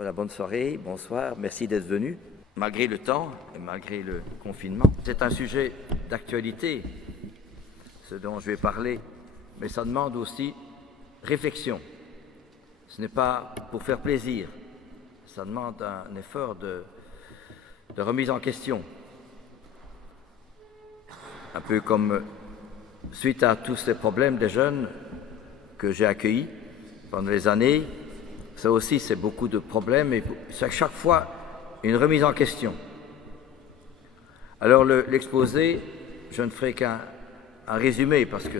Voilà, bonne soirée, bonsoir, merci d'être venu. Malgré le temps et malgré le confinement, c'est un sujet d'actualité, ce dont je vais parler, mais ça demande aussi réflexion. Ce n'est pas pour faire plaisir, ça demande un effort de remise en question. Un peu comme suite à tous ces problèmes des jeunes que j'ai accueillis pendant les années, ça aussi c'est beaucoup de problèmes et c'est chaque fois une remise en question. Alors l'exposé, je ne ferai qu'un résumé parce que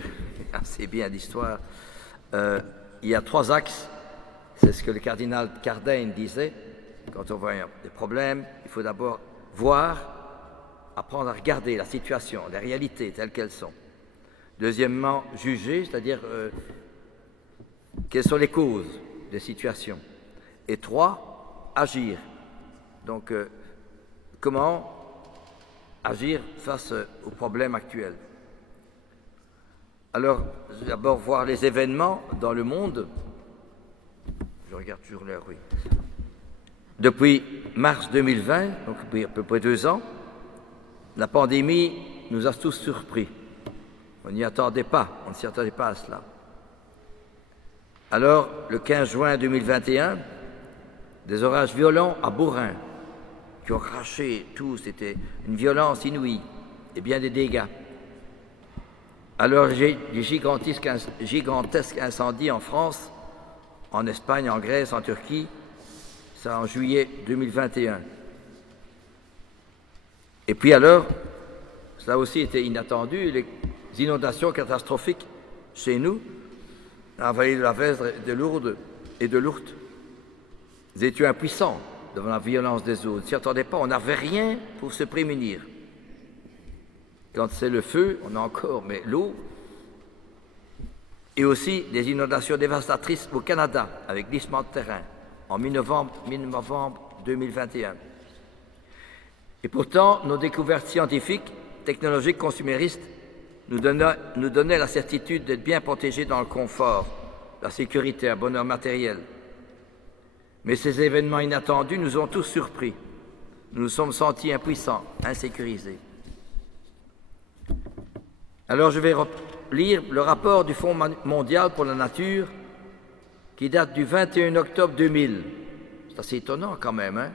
c'est bien d'histoire. Il y a 3 axes, c'est ce que le cardinal Cardijn disait. Quand on voit des problèmes, il faut d'abord voir, apprendre à regarder la situation, les réalités telles qu'elles sont. Deuxièmement, juger, c'est-à-dire quelles sont les causes des situations. Et 3, agir. Donc, comment agir face aux problèmes actuels? Alors, d'abord voir les événements dans le monde. Je regarde toujours l'heure, oui. Depuis mars 2020, donc depuis à peu près 2 ans, la pandémie nous a tous surpris. On n'y attendait pas, on ne s'y attendait pas à cela. Alors, le 15 juin 2021, des orages violents à Bourrin, qui ont craché tout, c'était une violence inouïe et bien des dégâts. Alors, des gigantesques incendies en France, en Espagne, en Grèce, en Turquie, ça en juillet 2021. Et puis alors, cela aussi était inattendu, les inondations catastrophiques chez nous, dans la vallée de la Vesdre, de Lourdes et de Lourdes. Nous étions impuissants devant la violence des eaux. On ne s'y attendait pas, on n'avait rien pour se prémunir. Quand c'est le feu, on a encore, mais l'eau. Et aussi des inondations dévastatrices au Canada, avec glissement de terrain, en mi-novembre 2021. Et pourtant, nos découvertes scientifiques, technologiques, consuméristes nous donnaient la certitude d'être bien protégés dans le confort, la sécurité, un bonheur matériel. Mais ces événements inattendus nous ont tous surpris. Nous nous sommes sentis impuissants, insécurisés. Alors je vais lire le rapport du Fonds mondial pour la nature qui date du 21 octobre 2000. C'est assez étonnant quand même, hein?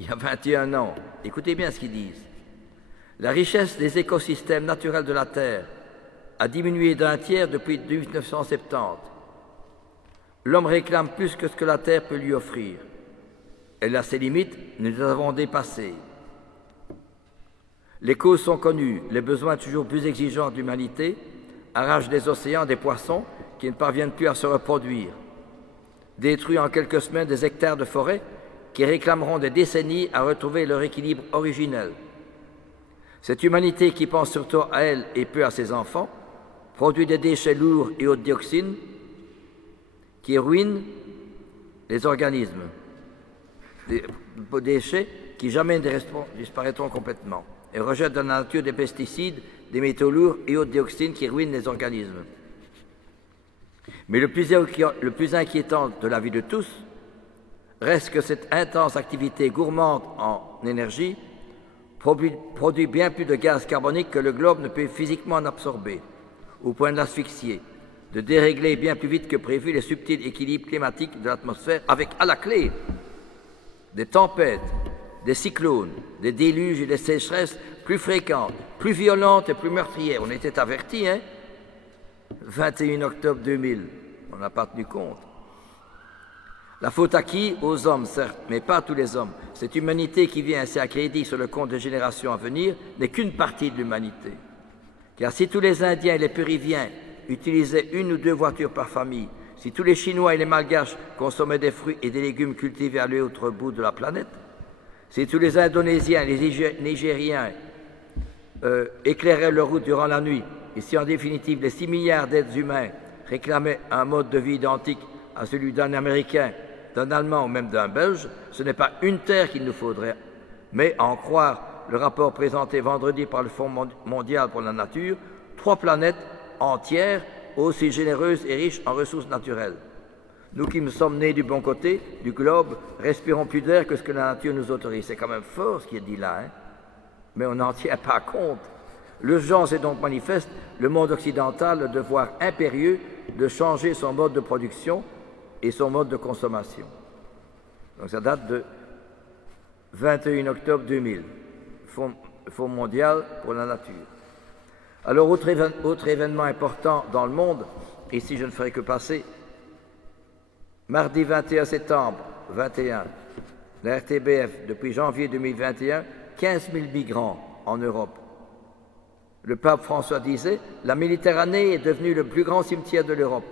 Il y a 21 ans. Écoutez bien ce qu'ils disent. La richesse des écosystèmes naturels de la Terre a diminué d'1 tiers depuis 1970. L'homme réclame plus que ce que la Terre peut lui offrir. Elle a ses limites, nous les avons dépassées. Les causes sont connues, les besoins toujours plus exigeants de l'humanité arrachent des océans des poissons qui ne parviennent plus à se reproduire, détruit en quelques semaines des hectares de forêt qui réclameront des décennies à retrouver leur équilibre originel. Cette humanité qui pense surtout à elle et peu à ses enfants produit des déchets lourds et hautes dioxines qui ruinent les organismes, des déchets qui jamais ne disparaîtront complètement et rejettent dans la nature des pesticides, des métaux lourds et hautes dioxines qui ruinent les organismes. Mais le plus inquiétant de la vie de tous reste que cette intense activité gourmande en énergie produit bien plus de gaz carbonique que le globe ne peut physiquement en absorber, au point de l'asphyxier, de dérégler bien plus vite que prévu les subtils équilibres climatiques de l'atmosphère, avec à la clé des tempêtes, des cyclones, des déluges et des sécheresses plus fréquentes, plus violentes et plus meurtrières. On était avertis, hein? 21 octobre 2000, on n'a pas tenu compte. La faute à qui? Aux hommes, certes, mais pas à tous les hommes. Cette humanité qui vient ainsi à crédit sur le compte des générations à venir n'est qu'une partie de l'humanité. Car si tous les Indiens et les Péruviens utilisaient 1 ou 2 voitures par famille, si tous les Chinois et les Malgaches consommaient des fruits et des légumes cultivés à l'autre bout de la planète, si tous les Indonésiens et les Nigériens éclairaient leur route durant la nuit, et si en définitive les 6 milliards d'êtres humains réclamaient un mode de vie identique à celui d'un Américain, d'un Allemand ou même d'un Belge, ce n'est pas une terre qu'il nous faudrait, mais à en croire le rapport présenté vendredi par le Fonds mondial pour la nature, 3 planètes entières aussi généreuses et riches en ressources naturelles. Nous qui nous sommes nés du bon côté du globe, respirons plus d'air que ce que la nature nous autorise. C'est quand même fort ce qui est dit là, hein? Mais on n'en tient pas compte. L'urgence est donc manifeste, le monde occidental a le devoir impérieux de changer son mode de production et son mode de consommation. Donc ça date de 21 octobre 2000, Fonds mondial pour la nature. Alors, autre événement important dans le monde, ici je ne ferai que passer, mardi 21 septembre 21, la RTBF, depuis janvier 2021, 15 000 migrants en Europe. Le pape François disait « La Méditerranée est devenue le plus grand cimetière de l'Europe.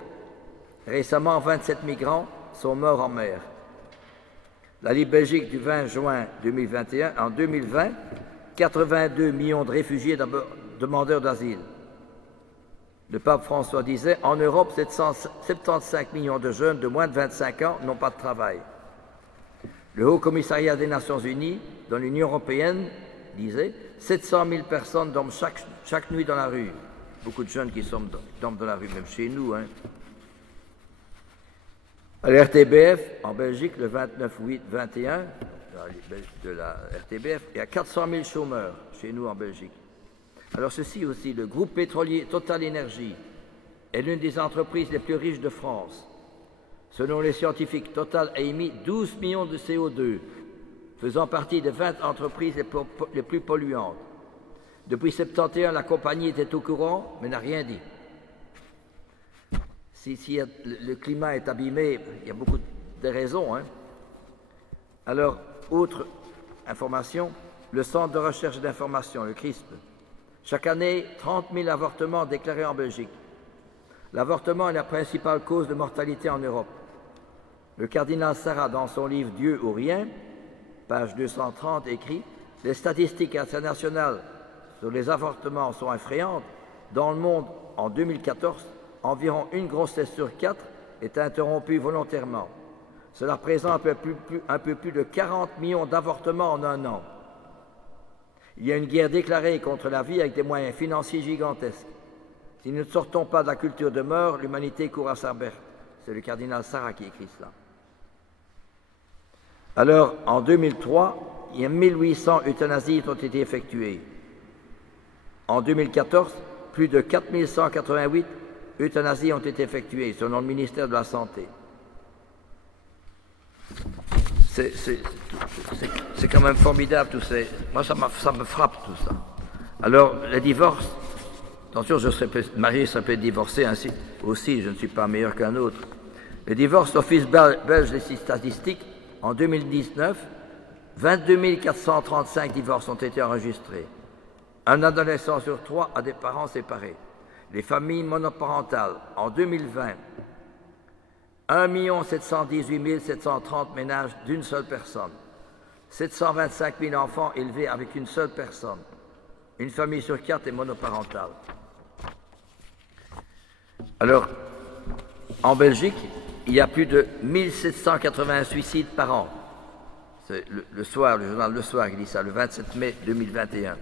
Récemment, 27 migrants sont morts en mer. » La Libre Belgique du 20 juin 2021, en 2020, 82 millions de réfugiés demandeurs d'asile. Le pape François disait « En Europe, 75 millions de jeunes de moins de 25 ans n'ont pas de travail. » Le Haut Commissariat des Nations Unies, dans l'Union européenne, disait 700 000 personnes dorment chaque nuit dans la rue. Beaucoup de jeunes qui dorment dans la rue, même chez nous. Hein. À la RTBF, en Belgique, le 29/8/21, de la RTBF, il y a 400 000 chômeurs chez nous en Belgique. Alors ceci aussi, le groupe pétrolier Total Énergie est l'une des entreprises les plus riches de France. Selon les scientifiques, Total a émis 12 millions de CO2, faisant partie des 20 entreprises les plus polluantes. Depuis 1971, la compagnie était au courant, mais n'a rien dit. Si le climat est abîmé, il y a beaucoup de raisons. Hein. Alors, autre information, le Centre de recherche d'information, le CRISP. Chaque année, 30 000 avortements déclarés en Belgique. L'avortement est la principale cause de mortalité en Europe. Le cardinal Sarah, dans son livre « Dieu ou rien », page 230, écrit « Les statistiques internationales sur les avortements sont effrayantes. Dans le monde, en 2014, environ une grossesse sur 4 est interrompue volontairement. Cela représente un peu plus de 40 millions d'avortements en un an. Il y a une guerre déclarée contre la vie avec des moyens financiers gigantesques. Si nous ne sortons pas de la culture de mort, l'humanité court à sa perte. » C'est le cardinal Sarah qui écrit cela. Alors, en 2003, il y a 1800 euthanasies qui ont été effectuées. En 2014, plus de 4188 euthanasies ont été effectuées, selon le ministère de la Santé. C'est quand même formidable, tout ça. Moi, ça me frappe, tout ça. Alors, les divorces, attention, je serais marié, ça peut être divorcé ainsi aussi, je ne suis pas meilleur qu'un autre. Les divorces, l'Office belge des statistiques, en 2019, 22 435 divorces ont été enregistrés. Un adolescent sur 3 a des parents séparés. Les familles monoparentales, en 2020, 1 718 730 ménages d'une seule personne. 725 000 enfants élevés avec une seule personne. Une famille sur 4 est monoparentale. Alors, en Belgique, il y a plus de 1780 suicides par an. C'est le journal Le Soir qui dit ça, le 27 mai 2021.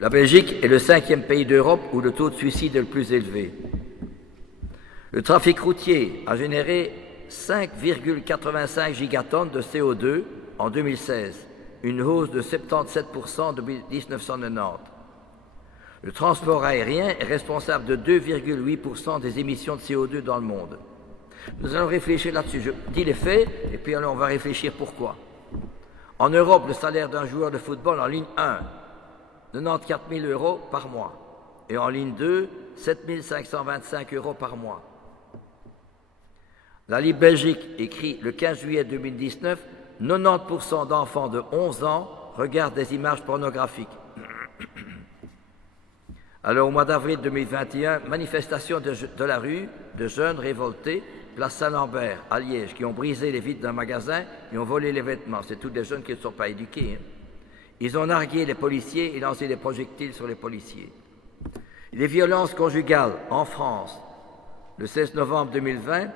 La Belgique est le 5e pays d'Europe où le taux de suicide est le plus élevé. Le trafic routier a généré 5,85 gigatonnes de CO2 en 2016, une hausse de 77% depuis 1990. Le transport aérien est responsable de 2,8% des émissions de CO2 dans le monde. Nous allons réfléchir là-dessus. Je dis les faits et puis alors on va réfléchir pourquoi. En Europe, le salaire d'un joueur de football en ligne 1, 94 000 euros par mois. Et en ligne 2, 7 525 euros par mois. La Libre Belgique écrit le 15 juillet 2019, 90% d'enfants de 11 ans regardent des images pornographiques. Alors, au mois d'avril 2021, manifestation de la rue de jeunes révoltés, place Saint-Lambert, à Liège, qui ont brisé les vitres d'un magasin et ont volé les vêtements. C'est tous des jeunes qui ne sont pas éduqués. Hein. Ils ont nargué les policiers et lancé des projectiles sur les policiers. Les violences conjugales en France, le 16 novembre 2020,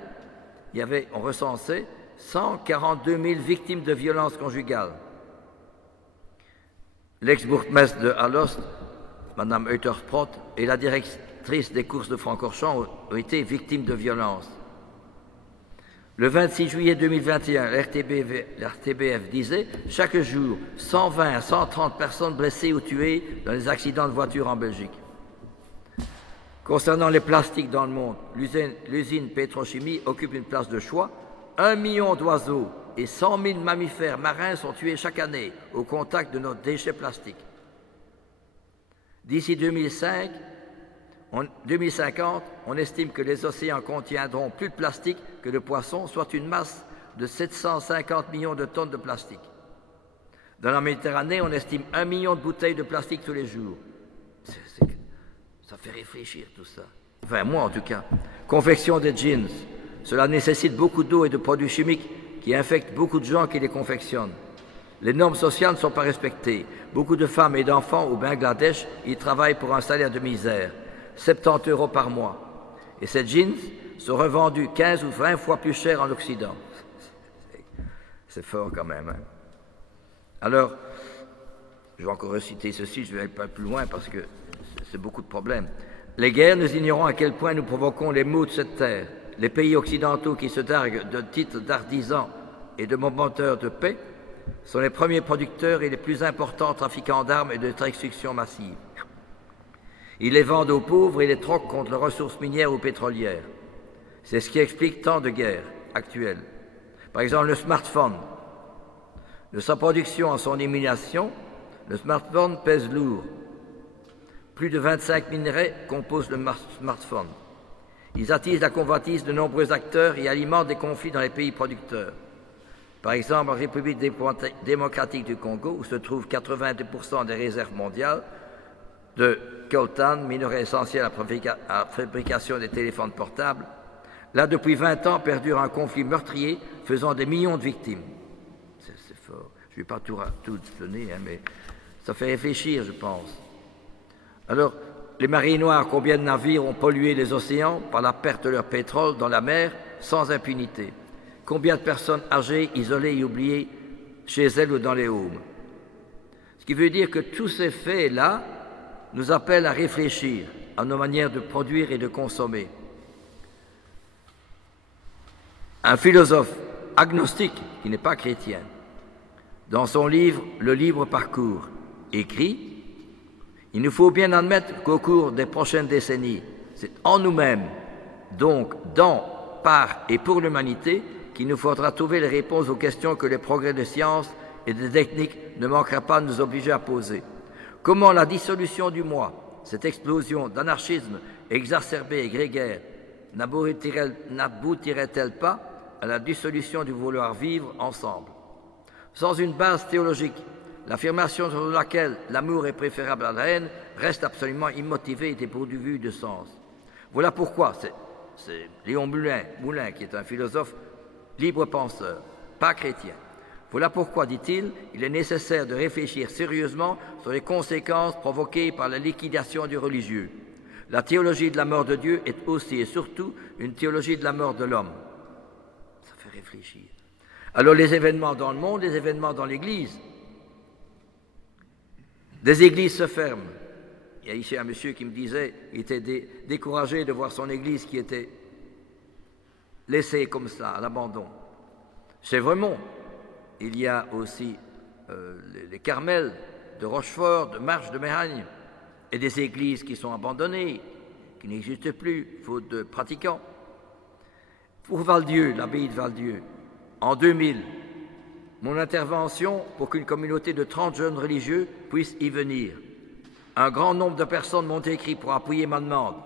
on recensait 142 000 victimes de violences conjugales. L'ex-bourgmestre de Alost, Madame Eutersprott, et la directrice des courses de Francorchamps ont été victimes de violences. Le 26 juillet 2021, l'RTBF disait « Chaque jour, 120 à 130 personnes blessées ou tuées dans les accidents de voiture en Belgique ». Concernant les plastiques dans le monde, l'usine Pétrochimie occupe une place de choix. 1 million d'oiseaux et 100 000 mammifères marins sont tués chaque année au contact de nos déchets plastiques. D'ici 2050, on estime que les océans contiendront plus de plastique que de poissons, soit une masse de 750 millions de tonnes de plastique. Dans la Méditerranée, on estime 1 million de bouteilles de plastique tous les jours. Ça fait réfléchir tout ça. Enfin, moi en tout cas. Confection des jeans. Cela nécessite beaucoup d'eau et de produits chimiques qui infectent beaucoup de gens qui les confectionnent. Les normes sociales ne sont pas respectées. Beaucoup de femmes et d'enfants au Bangladesh y travaillent pour un salaire de misère, 70 € par mois. Et ces jeans sont revendus 15 ou 20 fois plus cher en Occident. C'est fort quand même. Hein? Alors, je vais encore reciter ceci, je ne vais pas plus loin parce que c'est beaucoup de problèmes. Les guerres, nous ignorons à quel point nous provoquons les maux de cette terre. Les pays occidentaux qui se targuent de titres d'artisans et de promoteurs de paix sont les premiers producteurs et les plus importants trafiquants d'armes et de destruction massive. Ils les vendent aux pauvres et les troquent contre les ressources minières ou pétrolières. C'est ce qui explique tant de guerres actuelles. Par exemple, le smartphone. De sa production à son élimination, le smartphone pèse lourd. Plus de 25 minerais composent le smartphone. Ils attisent la convoitise de nombreux acteurs et alimentent des conflits dans les pays producteurs. Par exemple, en République démocratique du Congo, où se trouvent 82% des réserves mondiales de coltan, minerai essentiel à la fabrication des téléphones portables, là, depuis 20 ans, perdure un conflit meurtrier faisant des millions de victimes. C'est fort. Je ne vais pas tout donner, hein, mais ça fait réfléchir, je pense. Alors, les marées noires, combien de navires ont pollué les océans par la perte de leur pétrole dans la mer sans impunité? Combien de personnes âgées, isolées et oubliées chez elles ou dans les homes? Ce qui veut dire que tous ces faits-là nous appellent à réfléchir à nos manières de produire et de consommer. Un philosophe agnostique, qui n'est pas chrétien, dans son livre « Le libre parcours », écrit « Il nous faut bien admettre qu'au cours des prochaines décennies, c'est en nous-mêmes, donc dans, par et pour l'humanité, qu'il nous faudra trouver les réponses aux questions que les progrès de science et de technique ne manquera pas de nous obliger à poser. Comment la dissolution du moi, cette explosion d'anarchisme exacerbé et grégaire, n'aboutirait-elle pas à la dissolution du vouloir vivre ensemble? Sans une base théologique, l'affirmation sur laquelle l'amour est préférable à la haine reste absolument immotivée et dépourvue de sens. Voilà pourquoi, c'est Léon Moulin, qui est un philosophe libre penseur, pas chrétien. Voilà pourquoi, dit-il, il est nécessaire de réfléchir sérieusement sur les conséquences provoquées par la liquidation du religieux. La théologie de la mort de Dieu est aussi et surtout une théologie de la mort de l'homme. Ça fait réfléchir. Alors les événements dans le monde, les événements dans l'Église. Des églises se ferment. Il y a ici un monsieur qui me disait qu'il était découragé de voir son église qui était laissée comme ça, à l'abandon. Chez Vremont, il y a aussi les Carmels de Rochefort, de Marche, de Méhagne, et des églises qui sont abandonnées, qui n'existent plus, faute de pratiquants. Pour Val-Dieu, l'abbaye de Val-Dieu, en 2000, mon intervention pour qu'une communauté de 30 jeunes religieux puisse y venir. Un grand nombre de personnes m'ont écrit pour appuyer ma demande.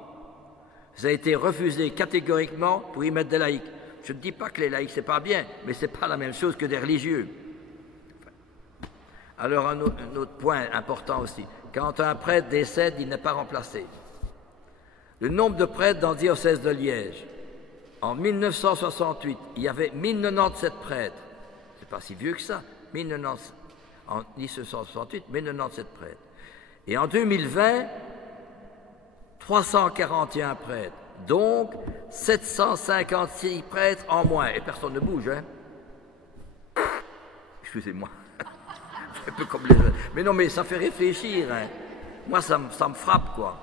Ça a été refusé catégoriquement pour y mettre des laïcs. Je ne dis pas que les laïcs, c'est pas bien, mais c'est pas la même chose que des religieux. Alors, un autre point important aussi. Quand un prêtre décède, il n'est pas remplacé. Le nombre de prêtres dans le diocèse de Liège, en 1968, il y avait 1097 prêtres. C'est pas si vieux que ça. En 1968, 1097 prêtres. Et en 2020, 341 prêtres. Donc, 756 prêtres en moins. Et personne ne bouge, hein. Excusez-moi. Un peu comme les... Mais non, mais ça fait réfléchir, hein. Moi, ça me frappe, quoi.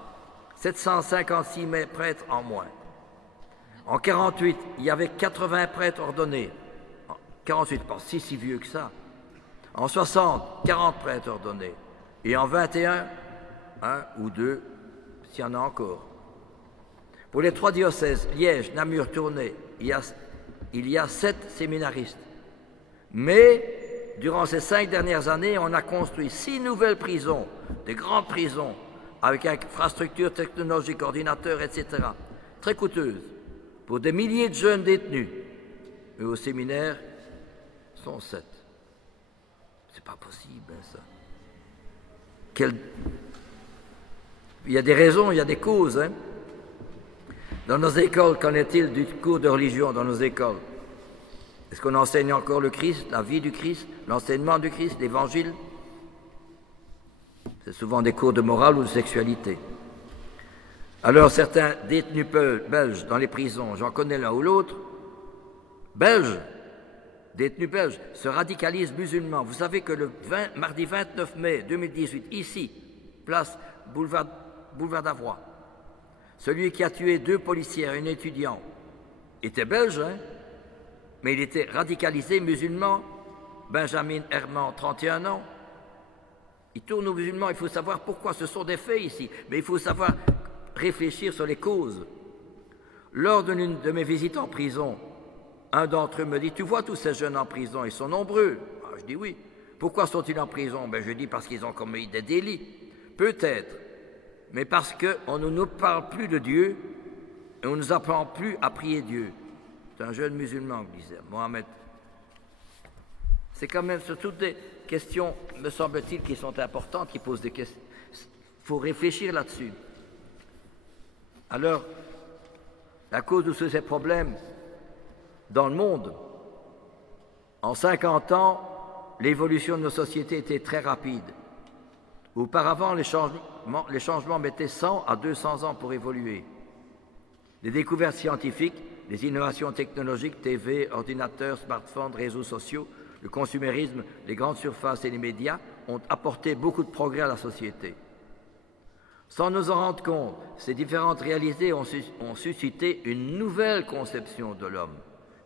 756 prêtres en moins. En 48, il y avait 80 prêtres ordonnés. En 48, pas si vieux que ça. En 60, 40 prêtres ordonnés. Et en 21, un ou deux, s'il y en a encore. Pour les 3 diocèses, Liège, Namur, Tournai, il y a 7 séminaristes. Mais, durant ces 5 dernières années, on a construit 6 nouvelles prisons, des grandes prisons, avec infrastructures technologiques, ordinateurs, etc. Très coûteuses, pour des milliers de jeunes détenus. Mais au séminaire, sont 7. C'est pas possible, ça. Il y a des raisons, il y a des causes. Hein. Dans nos écoles, qu'en est-il du cours de religion dans nos écoles? Est-ce qu'on enseigne encore le Christ, la vie du Christ, l'enseignement du Christ, l'Évangile? C'est souvent des cours de morale ou de sexualité. Alors certains détenus belges dans les prisons, j'en connais l'un ou l'autre, belges, détenus belges, se radicalisent musulmans. Vous savez que le mardi 29 mai 2018, ici, place boulevard d'Avoie, celui qui a tué 2 policières et un étudiant était belge, hein, mais il était radicalisé musulman, Benjamin Herman, 31 ans. Il tourne aux musulmans, il faut savoir pourquoi, ce sont des faits ici, mais il faut savoir réfléchir sur les causes. Lors d'une de mes visites en prison, un d'entre eux me dit « Tu vois tous ces jeunes en prison, ils sont nombreux ?» Je dis « Oui. » « Pourquoi sont-ils en prison ?» Je dis « Parce qu'ils ont commis des délits. » Peut-être, mais parce qu'on ne nous parle plus de Dieu et on ne nous apprend plus à prier Dieu. C'est un jeune musulman qui disait, Mohamed. C'est quand même sur toutes des questions, me semble-t-il, qui sont importantes, qui posent des questions. Il faut réfléchir là-dessus. Alors, la cause de tous ces problèmes dans le monde, en 50 ans, l'évolution de nos sociétés était très rapide. Auparavant, les changements mettaient 100 à 200 ans pour évoluer. Les découvertes scientifiques, les innovations technologiques, TV, ordinateurs, smartphones, réseaux sociaux, le consumérisme, les grandes surfaces et les médias ont apporté beaucoup de progrès à la société. Sans nous en rendre compte, ces différentes réalités ont suscité une nouvelle conception de l'homme,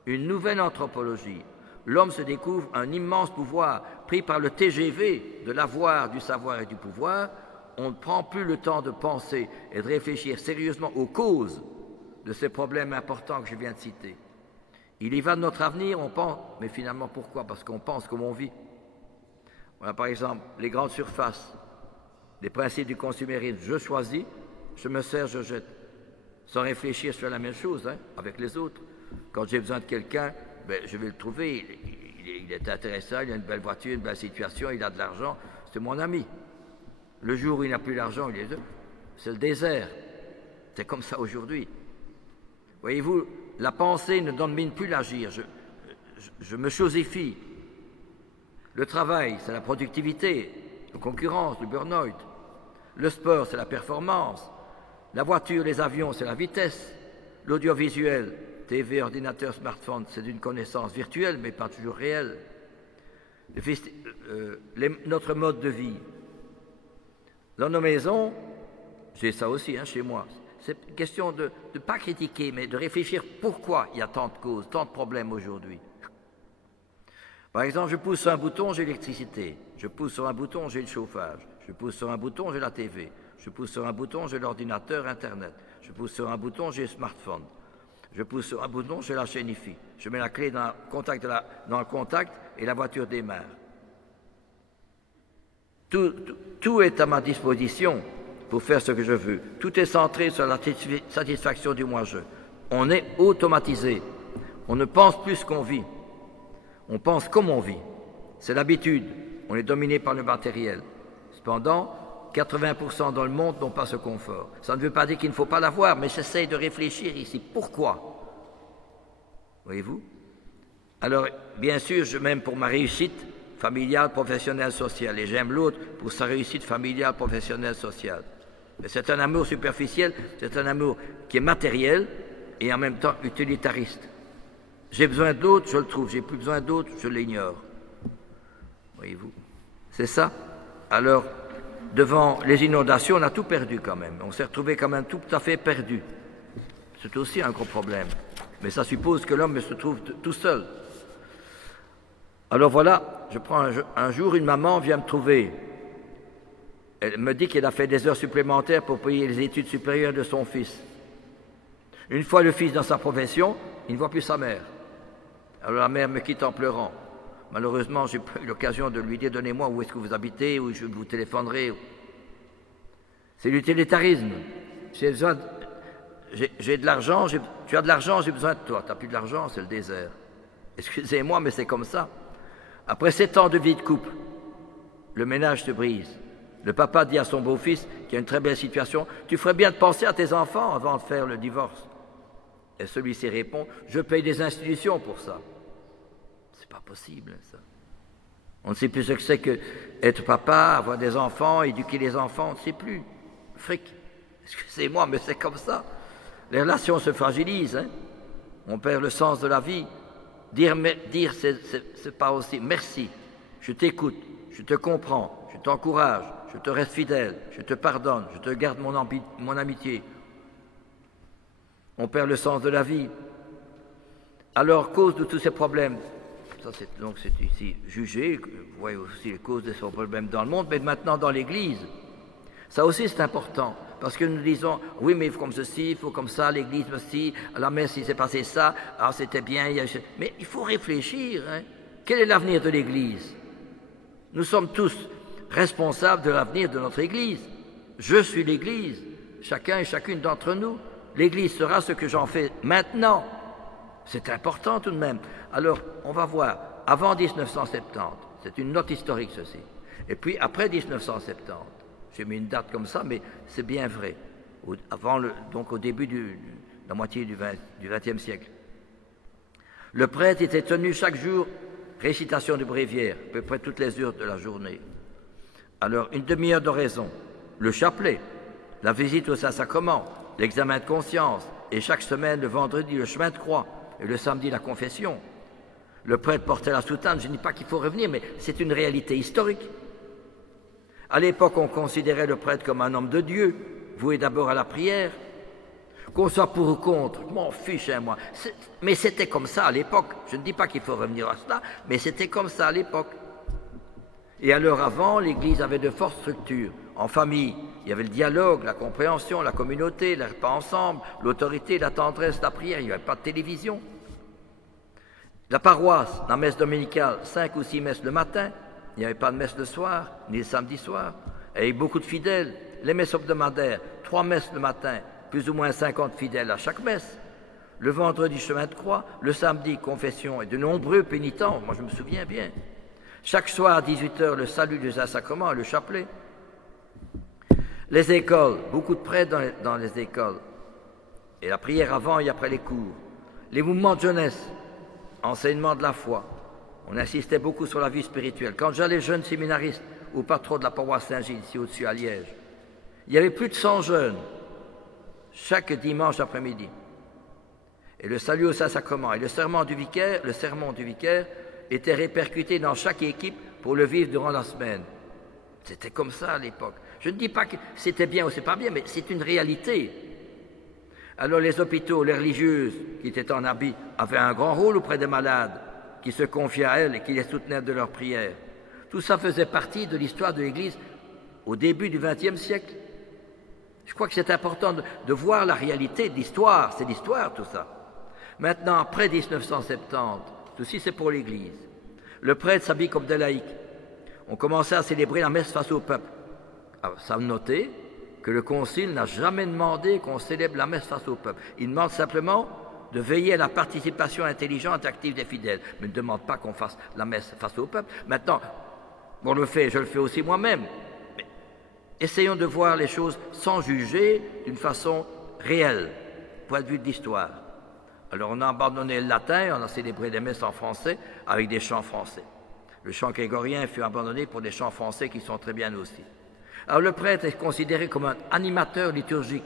une nouvelle anthropologie. L'homme se découvre un immense pouvoir, pris par le TGV de l'avoir, du savoir et du pouvoir. On ne prend plus le temps de penser et de réfléchir sérieusement aux causes de ces problèmes importants que je viens de citer. Il y va de notre avenir, on pense, mais finalement pourquoi? Parce qu'on pense comme on vit. Voilà par exemple les grandes surfaces, les principes du consumérisme. Je choisis, je me sers, je jette. Sans réfléchir, je fais la même chose avec les autres. Quand j'ai besoin de quelqu'un, je vais le trouver. Il est intéressant, il a une belle voiture, une belle situation, il a de l'argent. C'est mon ami. Le jour où il n'a plus l'argent, c'est le désert. C'est comme ça aujourd'hui. Voyez-vous, la pensée ne domine plus l'agir. Je me chosifie. Le travail, c'est la productivité, la concurrence, le burn-out. Le sport, c'est la performance. La voiture, les avions, c'est la vitesse. L'audiovisuel, TV, ordinateur, smartphone, c'est d'une connaissance virtuelle, mais pas toujours réelle. Notre mode de vie. Dans nos maisons, j'ai ça aussi chez moi. C'est une question de ne pas critiquer, mais de réfléchir pourquoi il y a tant de causes, tant de problèmes aujourd'hui. Par exemple, je pousse sur un bouton, j'ai l'électricité. Je pousse sur un bouton, j'ai le chauffage. Je pousse sur un bouton, j'ai la TV. Je pousse sur un bouton, j'ai l'ordinateur, Internet. Je pousse sur un bouton, j'ai le smartphone. Je pousse sur un bouton, j'ai la chaîne IFI. Je mets la clé dans le contact et la voiture démarre. Tout est à ma disposition pour faire ce que je veux. Tout est centré sur la satisfaction du moi-je. On est automatisé. On ne pense plus ce qu'on vit. On pense comme on vit. C'est l'habitude. On est dominé par le matériel. Cependant, 80% dans le monde n'ont pas ce confort. Ça ne veut pas dire qu'il ne faut pas l'avoir, mais j'essaye de réfléchir ici. Pourquoi? Voyez-vous? Alors, bien sûr, je m'aime pour ma réussite familiale, professionnelle, sociale. Et j'aime l'autre pour sa réussite familiale, professionnelle, sociale. Mais c'est un amour superficiel, c'est un amour qui est matériel et en même temps utilitariste. J'ai besoin de l'autre, je le trouve. J'ai plus besoin d'autre, je l'ignore. Voyez-vous? C'est ça. Alors, devant les inondations, on a tout perdu quand même. On s'est retrouvé quand même tout à fait perdu. C'est aussi un gros problème. Mais ça suppose que l'homme se trouve tout seul. Alors voilà, je prends un jour, une maman vient me trouver. Elle me dit qu'elle a fait des heures supplémentaires pour payer les études supérieures de son fils. Une fois le fils dans sa profession, il ne voit plus sa mère. Alors la mère me quitte en pleurant. Malheureusement, je n'ai pas eu l'occasion de lui dire « Donnez-moi où est-ce que vous habitez, où je vous téléphonerai. » C'est l'utilitarisme. J'ai de l'argent, tu as de l'argent, j'ai besoin de toi. Tu n'as plus de l'argent, c'est le désert. Excusez-moi, mais c'est comme ça. Après 7 ans de vie de couple, le ménage se brise. Le papa dit à son beau-fils, qui a une très belle situation, « Tu ferais bien de penser à tes enfants avant de faire le divorce. » Et celui-ci répond, « Je paye des institutions pour ça. » C'est pas possible, ça. On ne sait plus ce que c'est que être papa, avoir des enfants, éduquer les enfants, on ne sait plus. Fric. Excusez-moi, mais c'est comme ça. Les relations se fragilisent. Hein? On perd le sens de la vie. Dire c'est pas aussi. Merci, je t'écoute, je te comprends, je t'encourage, je te reste fidèle, je te pardonne, je te garde mon amitié. On perd le sens de la vie. Alors, cause de tous ces problèmes, ça c'est ici jugé, vous voyez aussi les causes de ces problèmes dans le monde, mais maintenant dans l'Église, ça aussi c'est important. Parce que nous disons, oui, mais il faut comme ceci, il faut comme ça, l'église aussi, à la messe il s'est passé ça, alors c'était bien. Mais il faut réfléchir. Hein. Quel est l'avenir de l'église? Nous sommes tous responsables de l'avenir de notre église. Je suis l'église, chacun et chacune d'entre nous. L'église sera ce que j'en fais maintenant. C'est important tout de même. Alors, on va voir, avant 1970, c'est une note historique ceci, et puis après 1970, j'ai mis une date comme ça, mais c'est bien vrai. Donc au début de la moitié du XXe siècle. Le prêtre était tenu chaque jour récitation de bréviaire, à peu près toutes les heures de la journée. Alors, une demi-heure d'oraison, le chapelet, la visite au Saint-Sacrement, l'examen de conscience, et chaque semaine, le vendredi, le chemin de croix, et le samedi, la confession. Le prêtre portait la soutane, je ne dis pas qu'il faut revenir, mais c'est une réalité historique. À l'époque, on considérait le prêtre comme un homme de Dieu, voué d'abord à la prière. Qu'on soit pour ou contre, je m'en fiche, hein, moi. Mais c'était comme ça à l'époque. Je ne dis pas qu'il faut revenir à cela, mais c'était comme ça à l'époque. Et à l'heure avant, l'Église avait de fortes structures. En famille, il y avait le dialogue, la compréhension, la communauté, les repas ensemble, l'autorité, la tendresse, la prière. Il n'y avait pas de télévision. La paroisse, la messe dominicale, 5 ou 6 messes le matin. Il n'y avait pas de messe le soir, ni le samedi soir. Et beaucoup de fidèles. Les messes hebdomadaires, 3 messes le matin, plus ou moins 50 fidèles à chaque messe. Le vendredi, chemin de croix. Le samedi, confession et de nombreux pénitents. Moi, je me souviens bien. Chaque soir, à 18h, le salut du Saint-Sacrement et le chapelet. Les écoles, beaucoup de prêtres dans les écoles. Et la prière avant et après les cours. Les mouvements de jeunesse, enseignement de la foi. On insistait beaucoup sur la vie spirituelle. Quand j'allais jeune séminariste ou patron de la paroisse Saint-Gilles, ici au-dessus à Liège, il y avait plus de 100 jeunes chaque dimanche après-midi. Et le salut au Saint-Sacrement et le sermon du vicaire étaient répercutés dans chaque équipe pour le vivre durant la semaine. C'était comme ça à l'époque. Je ne dis pas que c'était bien ou c'est pas bien, mais c'est une réalité. Alors les hôpitaux, les religieuses qui étaient en habit avaient un grand rôle auprès des malades, qui se confiaient à elles et qui les soutenaient de leurs prières. Tout ça faisait partie de l'histoire de l'Église au début du XXe siècle. Je crois que c'est important de voir la réalité de l'histoire. C'est l'histoire, tout ça. Maintenant, après 1970, ceci c'est pour l'Église. Le prêtre s'habille comme des laïcs. On commençait à célébrer la messe face au peuple. Alors, ça me notait que le Concile n'a jamais demandé qu'on célèbre la messe face au peuple. Il demande simplement de veiller à la participation intelligente et active des fidèles. Mais il ne demande pas qu'on fasse la messe face au peuple. Maintenant, on le fait, je le fais aussi moi-même. Mais essayons de voir les choses sans juger, d'une façon réelle, point de vue de l'histoire. Alors on a abandonné le latin, on a célébré des messes en français avec des chants français. Le chant grégorien fut abandonné pour des chants français qui sont très bien aussi. Alors le prêtre est considéré comme un animateur liturgique,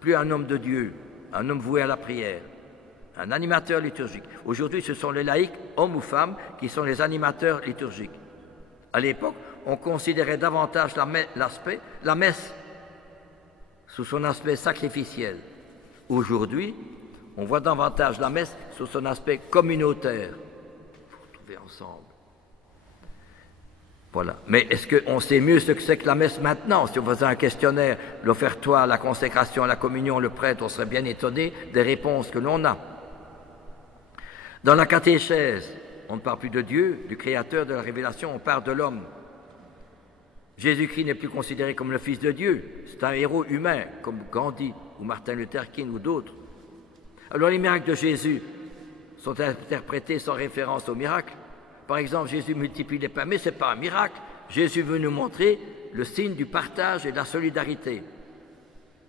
plus un homme de Dieu, un homme voué à la prière, un animateur liturgique. Aujourd'hui, ce sont les laïcs, hommes ou femmes, qui sont les animateurs liturgiques. À l'époque, on considérait davantage la messe sous son aspect sacrificiel. Aujourd'hui, On voit davantage la messe sous son aspect communautaire. Il faut retrouver ensemble. Voilà. Mais est-ce qu'on sait mieux ce que c'est que la messe maintenant? Si on faisait un questionnaire, l'offertoire, la consécration, la communion, le prêtre, on serait bien étonné des réponses que l'on a. Dans la catéchèse, on ne parle plus de Dieu, du Créateur, de la révélation, on parle de l'homme. Jésus-Christ n'est plus considéré comme le Fils de Dieu, c'est un héros humain, comme Gandhi ou Martin Luther King ou d'autres. Alors les miracles de Jésus sont interprétés sans référence aux miracles. Par exemple, Jésus multiplie les pains, mais ce n'est pas un miracle. Jésus veut nous montrer le signe du partage et de la solidarité.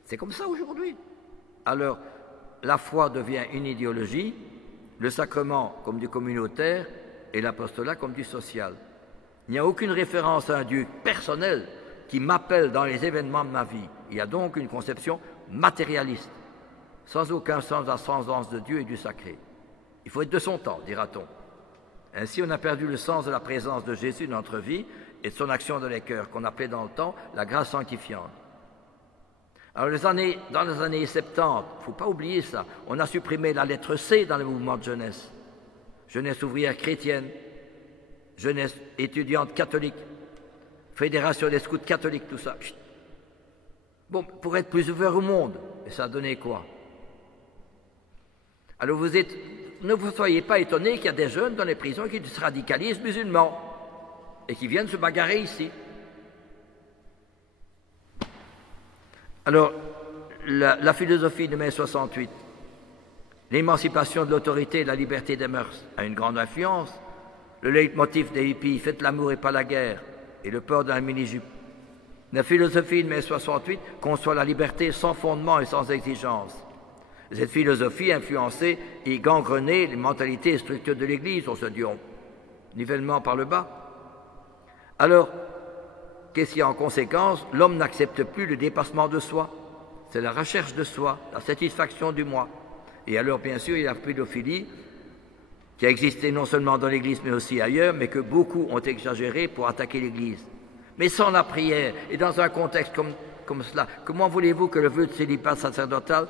C'est comme ça aujourd'hui. Alors, la foi devient une idéologie, le sacrement comme du communautaire et l'apostolat comme du social. Il n'y a aucune référence à un Dieu personnel qui m'appelle dans les événements de ma vie. Il y a donc une conception matérialiste, sans aucun sens d'ascendance de Dieu et du sacré. Il faut être de son temps, dira-t-on. Ainsi, on a perdu le sens de la présence de Jésus dans notre vie et de son action dans les cœurs, qu'on appelait dans le temps la grâce sanctifiante. Alors, dans les années 70, il ne faut pas oublier ça, on a supprimé la lettre C dans le mouvement de jeunesse. Jeunesse ouvrière chrétienne, jeunesse étudiante catholique, fédération des scouts catholiques, tout ça. Bon, pour être plus ouvert au monde, et ça a donné quoi? Alors ne vous soyez pas étonnés qu'il y a des jeunes dans les prisons qui se radicalisent musulmans et qui viennent se bagarrer ici. Alors, la philosophie de mai 68, l'émancipation de l'autorité et la liberté des mœurs a une grande influence. Le leitmotiv des hippies, faites l'amour et pas la guerre, et le port d'un mini-jupe. La philosophie de mai 68 conçoit la liberté sans fondement et sans exigence. Cette philosophie a influencé et gangrené les mentalités et structures de l'Église, on se dit, nivellement par le bas. Alors, qu'est-ce qu'il y a en conséquence? L'homme n'accepte plus le dépassement de soi. C'est la recherche de soi, la satisfaction du moi. Et alors, bien sûr, il y a la pédophilie qui a existé non seulement dans l'Église, mais aussi ailleurs, mais que beaucoup ont exagéré pour attaquer l'Église. Mais sans la prière, et dans un contexte comme cela, comment voulez-vous que le vœu de célibat sacerdotal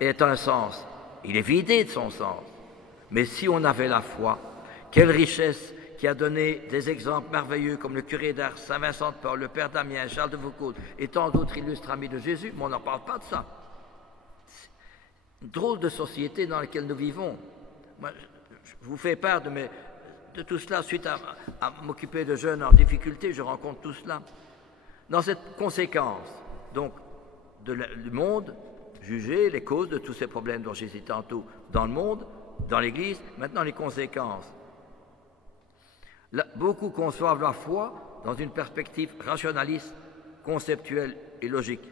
ait un sens? Il est vidé de son sens. Mais si on avait la foi, quelle richesse qui a donné des exemples merveilleux comme le curé d'Ars, Saint Vincent de Paul, le père Damien, Charles de Foucauld et tant d'autres illustres amis de Jésus, mais on n'en parle pas de ça. C'est une drôle de société dans laquelle nous vivons. Moi, je vous fais part de tout cela suite à m'occuper de jeunes en difficulté, je rencontre tout cela. Dans cette conséquence, donc, du monde, juger les causes de tous ces problèmes dont j'ai cité tantôt dans le monde, dans l'Église, maintenant les conséquences. Là, beaucoup conçoivent la foi dans une perspective rationaliste, conceptuelle et logique.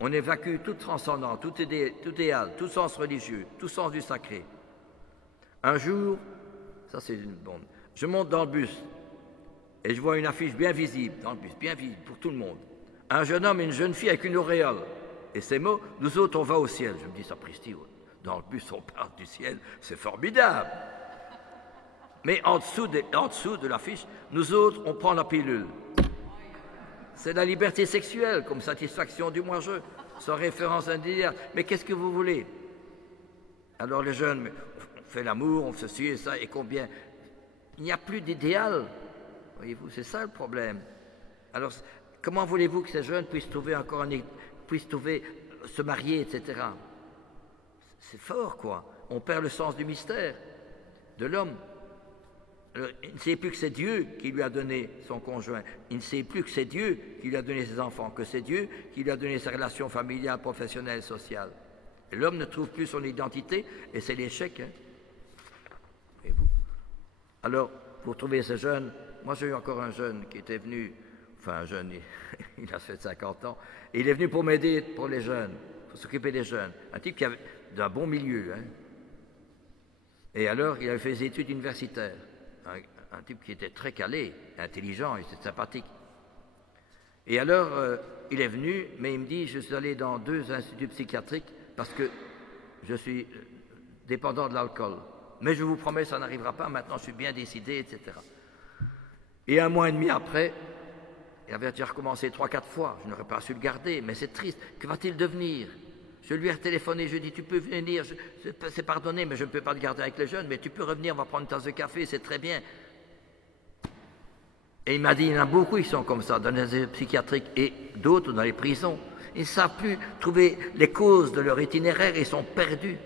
On évacue tout transcendant, tout idéal, tout sens religieux, tout sens du sacré. Un jour, ça c'est une bonne, je monte dans le bus et je vois une affiche bien visible, dans le bus, bien visible pour tout le monde. Un jeune homme et une jeune fille avec une auréole. Et ces mots, nous autres, on va au ciel. Je me dis, sapristi, dans le bus, on parle du ciel, c'est formidable. Mais en dessous de l'affiche, nous autres, on prend la pilule. C'est la liberté sexuelle comme satisfaction du moi-je, sans référence individuelle. Mais qu'est-ce que vous voulez? Alors les jeunes, on fait l'amour, on fait ceci et ça, et combien? Il n'y a plus d'idéal. Voyez-vous, c'est ça le problème. Alors, comment voulez-vous que ces jeunes puissent trouver se marier, etc. C'est fort, quoi. On perd le sens du mystère de l'homme. Alors, il ne sait plus que c'est Dieu qui lui a donné son conjoint. Il ne sait plus que c'est Dieu qui lui a donné ses enfants, que c'est Dieu qui lui a donné sa relation familiale, professionnelle, sociale. Et l'homme ne trouve plus son identité et c'est l'échec. Hein. Et vous? Alors, pour trouver ces jeunes, moi j'ai eu encore un jeune qui était venu, enfin un jeune, il a fait 50 ans, et il est venu pour m'aider pour les jeunes, pour s'occuper des jeunes. Un type qui avait d'un bon milieu. Hein. Et alors, il avait fait des études universitaires. Un type qui était très calé, intelligent, il était sympathique. Et alors, il est venu, mais il me dit, je suis allé dans 2 instituts psychiatriques parce que je suis dépendant de l'alcool. Mais je vous promets, ça n'arrivera pas, maintenant je suis bien décidé, etc. Et 1 mois et demi après, il avait déjà recommencé 3-4 fois, je n'aurais pas su le garder, mais c'est triste. Que va-t-il devenir? Je lui ai téléphoné, je lui ai dit, tu peux venir, c'est pardonné, mais je ne peux pas te garder avec les jeunes, mais tu peux revenir, on va prendre une tasse de café, c'est très bien. Et il m'a dit, il y en a beaucoup qui sont comme ça, dans les asiles psychiatriques et d'autres dans les prisons. Ils ne savent plus trouver les causes de leur itinéraire, ils sont perdus.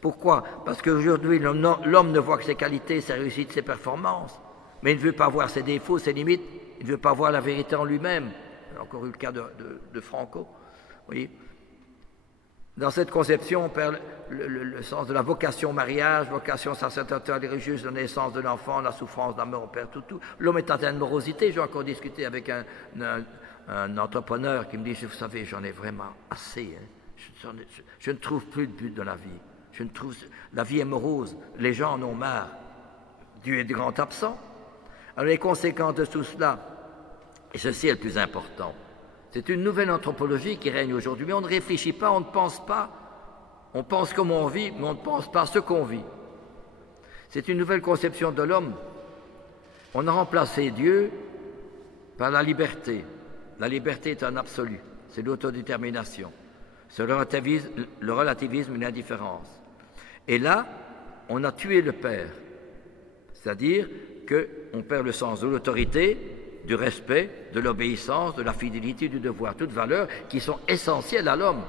Pourquoi? Parce qu'aujourd'hui, l'homme ne voit que ses qualités, ses réussites, ses performances, mais il ne veut pas voir ses défauts, ses limites, il ne veut pas voir la vérité en lui-même. Il y a encore eu le cas de Franco. Vous voyez? Dans cette conception, on perd le sens de la vocation au mariage, vocation sacerdotale et religieuse, la naissance de l'enfant, la souffrance de la mort, on perd tout. L'homme est atteint de morosité. J'ai encore discuté avec un entrepreneur qui me dit, vous savez, j'en ai vraiment assez. Hein. Je ne trouve plus de but dans la vie. La vie est morose. Les gens en ont marre. Dieu est de grand absent. Alors les conséquences de tout cela, et ceci est le plus important, c'est une nouvelle anthropologie qui règne aujourd'hui. Mais on ne réfléchit pas, on ne pense pas. On pense comme on vit, mais on ne pense pas ce qu'on vit. C'est une nouvelle conception de l'homme. On a remplacé Dieu par la liberté. La liberté est un absolu, c'est l'autodétermination. C'est le relativisme et l'indifférence. Et là, on a tué le Père. C'est-à-dire qu'on perd le sens de l'autorité, du respect, de l'obéissance, de la fidélité, du devoir, toutes valeurs qui sont essentielles à l'homme.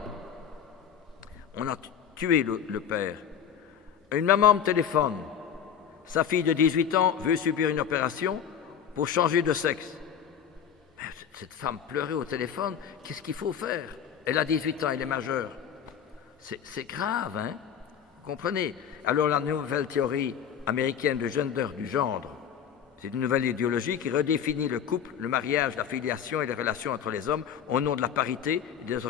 On a tué le Père. Une maman me téléphone. Sa fille de 18 ans veut subir une opération pour changer de sexe. Cette femme pleurait au téléphone. Qu'est-ce qu'il faut faire? Elle a 18 ans, elle est majeure. C'est grave, hein? Vous comprenez? Alors la nouvelle théorie américaine de gender, du genre, c'est une nouvelle idéologie qui redéfinit le couple, le mariage, la filiation et les relations entre les hommes au nom de la parité et des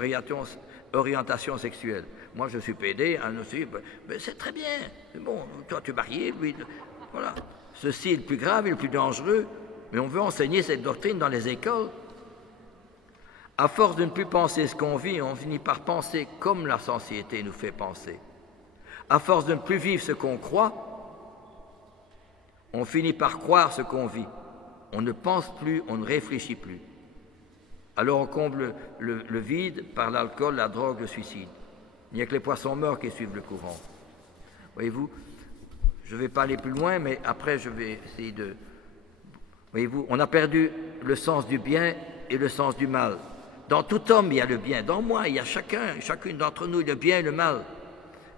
orientations sexuelles. Moi, je suis PD, aussi, ben, c'est très bien. Bon, toi, tu es marié, lui, voilà. Ceci est le plus grave et le plus dangereux, mais on veut enseigner cette doctrine dans les écoles. À force de ne plus penser ce qu'on vit, on finit par penser comme la société nous fait penser. À force de ne plus vivre ce qu'on croit, on finit par croire ce qu'on vit. On ne pense plus, on ne réfléchit plus. Alors on comble le vide par l'alcool, la drogue, le suicide. Il n'y a que les poissons morts qui suivent le courant. Voyez-vous, je ne vais pas aller plus loin, mais après je vais essayer de... Voyez-vous, on a perdu le sens du bien et le sens du mal. Dans tout homme, il y a le bien. Dans moi, il y a chacune d'entre nous, le bien et le mal.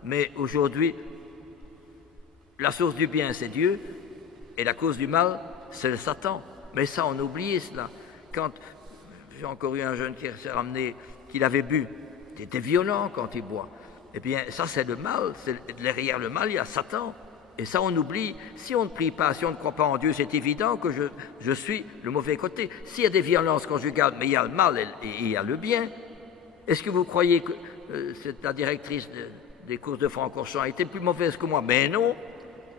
Mais aujourd'hui, la source du bien, c'est Dieu, et la cause du mal, c'est le Satan. Mais ça, on oublie cela. Quand j'ai encore eu un jeune qui s'est ramené, qu'il avait bu, il était violent quand il boit. Eh bien, ça, c'est le mal. Derrière le mal, il y a Satan. Et ça, on oublie. Si on ne prie pas, si on ne croit pas en Dieu, c'est évident que je suis le mauvais côté. S'il y a des violences conjugales, mais il y a le mal et il y a le bien. Est-ce que vous croyez que la directrice des courses de Francorchamps était plus mauvaise que moi? Mais non,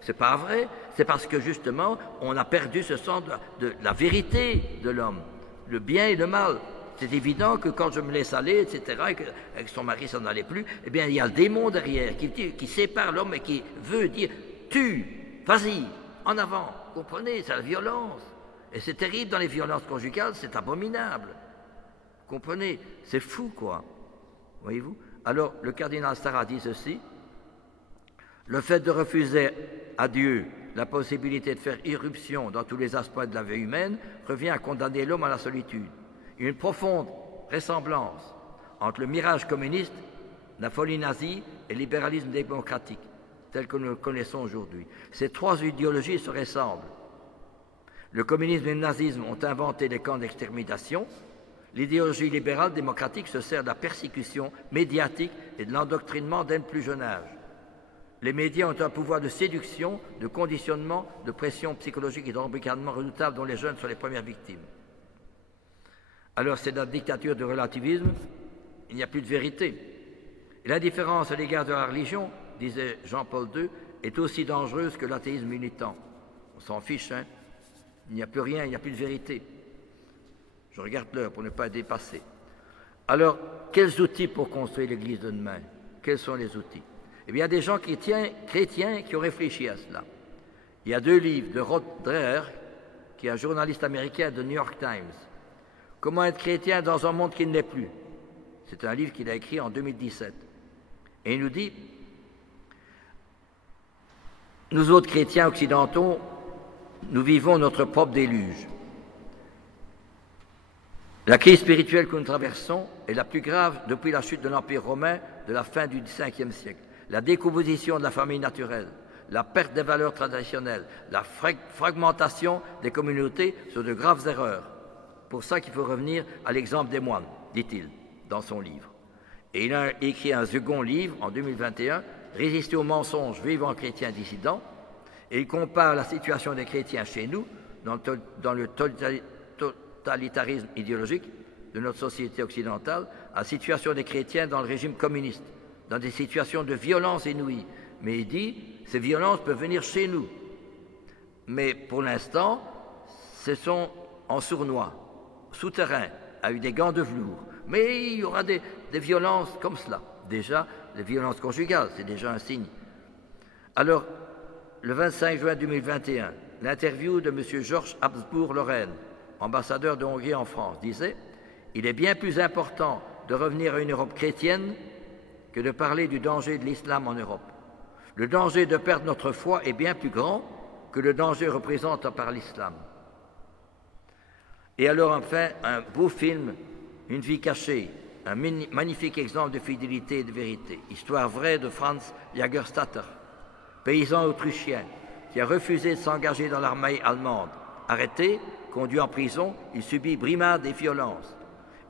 c'est pas vrai. C'est parce que justement, on a perdu ce sens de la vérité de l'homme, le bien et le mal. C'est évident que quand je me laisse aller, etc., et que son mari s'en allait plus, eh bien, il y a le démon derrière qui sépare l'homme et qui veut dire tue, vas-y, en avant. Vous comprenez, c'est la violence. Et c'est terrible dans les violences conjugales, c'est abominable. Vous comprenez, c'est fou, quoi. Voyez-vous? Alors, le cardinal Sarah dit ceci: le fait de refuser à Dieu la possibilité de faire irruption dans tous les aspects de la vie humaine revient à condamner l'homme à la solitude. Une profonde ressemblance entre le mirage communiste, la folie nazie et le libéralisme démocratique, tel que nous le connaissons aujourd'hui. Ces trois idéologies se ressemblent. Le communisme et le nazisme ont inventé des camps d'extermination. L'idéologie libérale démocratique se sert de la persécution médiatique et de l'endoctrinement dès le plus jeune âge. Les médias ont un pouvoir de séduction, de conditionnement, de pression psychologique et d'embrigadement redoutable dont les jeunes sont les premières victimes. Alors c'est la dictature du relativisme, il n'y a plus de vérité. Et l'indifférence à l'égard de la religion, disait Jean-Paul II, est aussi dangereuse que l'athéisme militant. On s'en fiche, hein? Il n'y a plus rien, il n'y a plus de vérité. Je regarde l'heure pour ne pas être dépassé. Alors, quels outils pour construire l'Église de demain? Quels sont les outils? Eh bien, il y a des gens chrétiens qui ont réfléchi à cela. Il y a 2 livres de Rod Dreher, qui est un journaliste américain de New York Times. Comment être chrétien dans un monde qui ne l'est plus? C'est un livre qu'il a écrit en 2017. Et il nous dit, nous autres chrétiens occidentaux, nous vivons notre propre déluge. La crise spirituelle que nous traversons est la plus grave depuis la chute de l'Empire romain de la fin du Ve siècle. La décomposition de la famille naturelle, la perte des valeurs traditionnelles, la fragmentation des communautés sont de graves erreurs. Pour ça qu'il faut revenir à l'exemple des moines, dit-il dans son livre. Et il a écrit un second livre en 2021, Résister aux mensonges, vivre en chrétien dissident, et il compare la situation des chrétiens chez nous, dans le totalitarisme idéologique de notre société occidentale, à la situation des chrétiens dans le régime communiste, dans des situations de violence inouïe. Mais il dit, ces violences peuvent venir chez nous. Mais pour l'instant, ce sont en sournois, souterrains, avec des gants de velours. Mais il y aura des violences comme cela. Déjà, les violences conjugales, c'est déjà un signe. Alors, le 25 juin 2021, l'interview de M. Georges Habsbourg-Lorraine, ambassadeur de Hongrie en France, disait « Il est bien plus important de revenir à une Europe chrétienne que de parler du danger de l'islam en Europe. Le danger de perdre notre foi est bien plus grand que le danger représenté par l'islam. » Et alors enfin, un beau film, Une vie cachée, un magnifique exemple de fidélité et de vérité. Histoire vraie de Franz Jagerstatter, paysan autrichien qui a refusé de s'engager dans l'armée allemande. Arrêté, conduit en prison, il subit brimades et violences.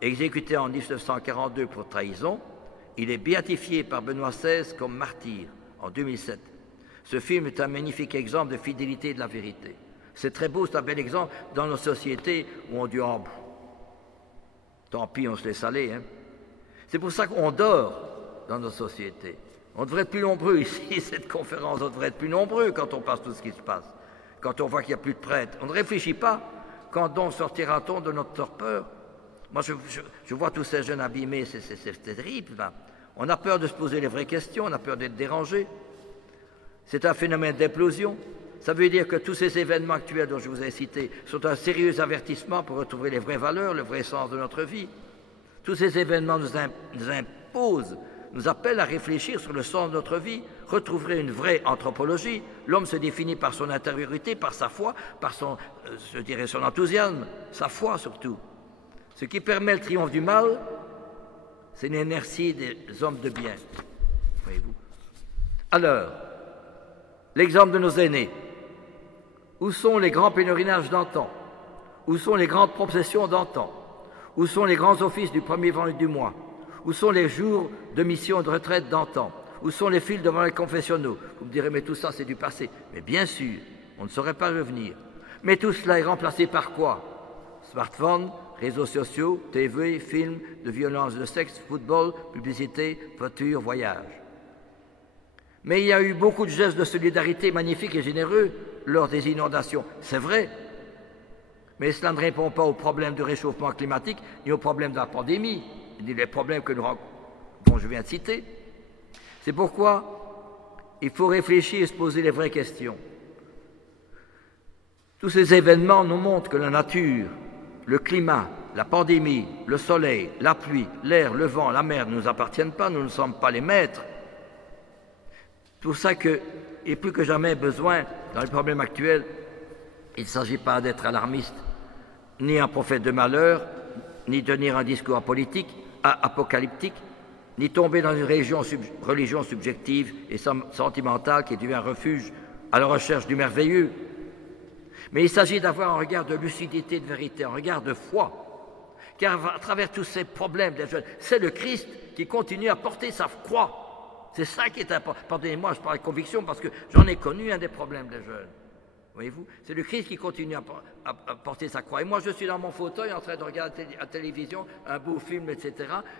Exécuté en 1942 pour trahison, il est béatifié par Benoît XVI comme martyr en 2007. Ce film est un magnifique exemple de fidélité et de la vérité. C'est très beau, c'est un bel exemple dans nos sociétés où on dit oh, tant pis, on se laisse aller. Hein. C'est pour ça qu'on dort dans nos sociétés. On devrait être plus nombreux ici, cette conférence, on devrait être plus nombreux quand on passe tout ce qui se passe. Quand on voit qu'il n'y a plus de prêtres. On ne réfléchit pas. Quand donc sortira-t-on de notre torpeur? Moi, je vois tous ces jeunes abîmés, c'est terrible. Là. On a peur de se poser les vraies questions, on a peur d'être dérangé. C'est un phénomène d'implosion. Ça veut dire que tous ces événements actuels dont je vous ai cités sont un sérieux avertissement pour retrouver les vraies valeurs, le vrai sens de notre vie. Tous ces événements nous imposent, nous appellent à réfléchir sur le sens de notre vie, retrouver une vraie anthropologie. L'homme se définit par son intériorité, par sa foi, par son, son enthousiasme, sa foi surtout. Ce qui permet le triomphe du mal, c'est l'inertie des hommes de bien. Voyez-vous. Alors, l'exemple de nos aînés. Où sont les grands pèlerinages d'antan? Où sont les grandes processions d'antan? Où sont les grands offices du premier vendredi du mois? Où sont les jours de mission et de retraite d'antan? Où sont les files devant les confessionnaux? Vous me direz, mais tout ça, c'est du passé. Mais bien sûr, on ne saurait pas revenir. Mais tout cela est remplacé par quoi? Smartphones, réseaux sociaux, TV, films, de violence de sexe, football, publicité, voitures, voyages. Mais il y a eu beaucoup de gestes de solidarité magnifiques et généreux lors des inondations. C'est vrai. Mais cela ne répond pas aux problèmes du réchauffement climatique ni aux problèmes de la pandémie, ni les problèmes que dont je viens de citer. C'est pourquoi il faut réfléchir et se poser les vraies questions. Tous ces événements nous montrent que la nature, le climat, la pandémie, le soleil, la pluie, l'air, le vent, la mer ne nous appartiennent pas, nous ne sommes pas les maîtres. C'est pour ça qu'il est plus que jamais besoin, dans les problèmes actuels, il ne s'agit pas d'être alarmiste, ni un prophète de malheur, ni tenir un discours politique, apocalyptique, ni tomber dans une religion subjective et sentimentale qui devient un refuge à la recherche du merveilleux. Mais il s'agit d'avoir un regard de lucidité, de vérité, un regard de foi. Car à travers tous ces problèmes des jeunes, c'est le Christ qui continue à porter sa croix. C'est ça qui est important. Pardonnez-moi, je parle avec conviction parce que j'en ai connu un des problèmes des jeunes. Voyez-vous, c'est le Christ qui continue à porter sa croix. Et moi, je suis dans mon fauteuil en train de regarder à la télévision un beau film, etc.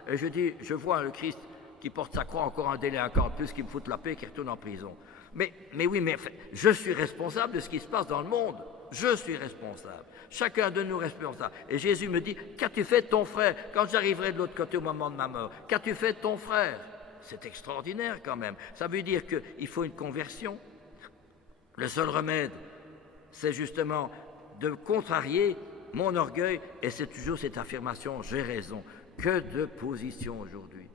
Et je dis, je vois le Christ qui porte sa croix, encore un délinquant en plus, qui me fout la paix, qui retourne en prison. Mais oui, mais je suis responsable de ce qui se passe dans le monde. Je suis responsable. Chacun de nous est responsable. Et Jésus me dit, qu'as-tu fait de ton frère quand j'arriverai de l'autre côté au moment de ma mort? Qu'as-tu fait de ton frère? C'est extraordinaire quand même. Ça veut dire qu'il faut une conversion. Le seul remède, c'est justement de contrarier mon orgueil, et c'est toujours cette affirmation, j'ai raison. Que de positions aujourd'hui.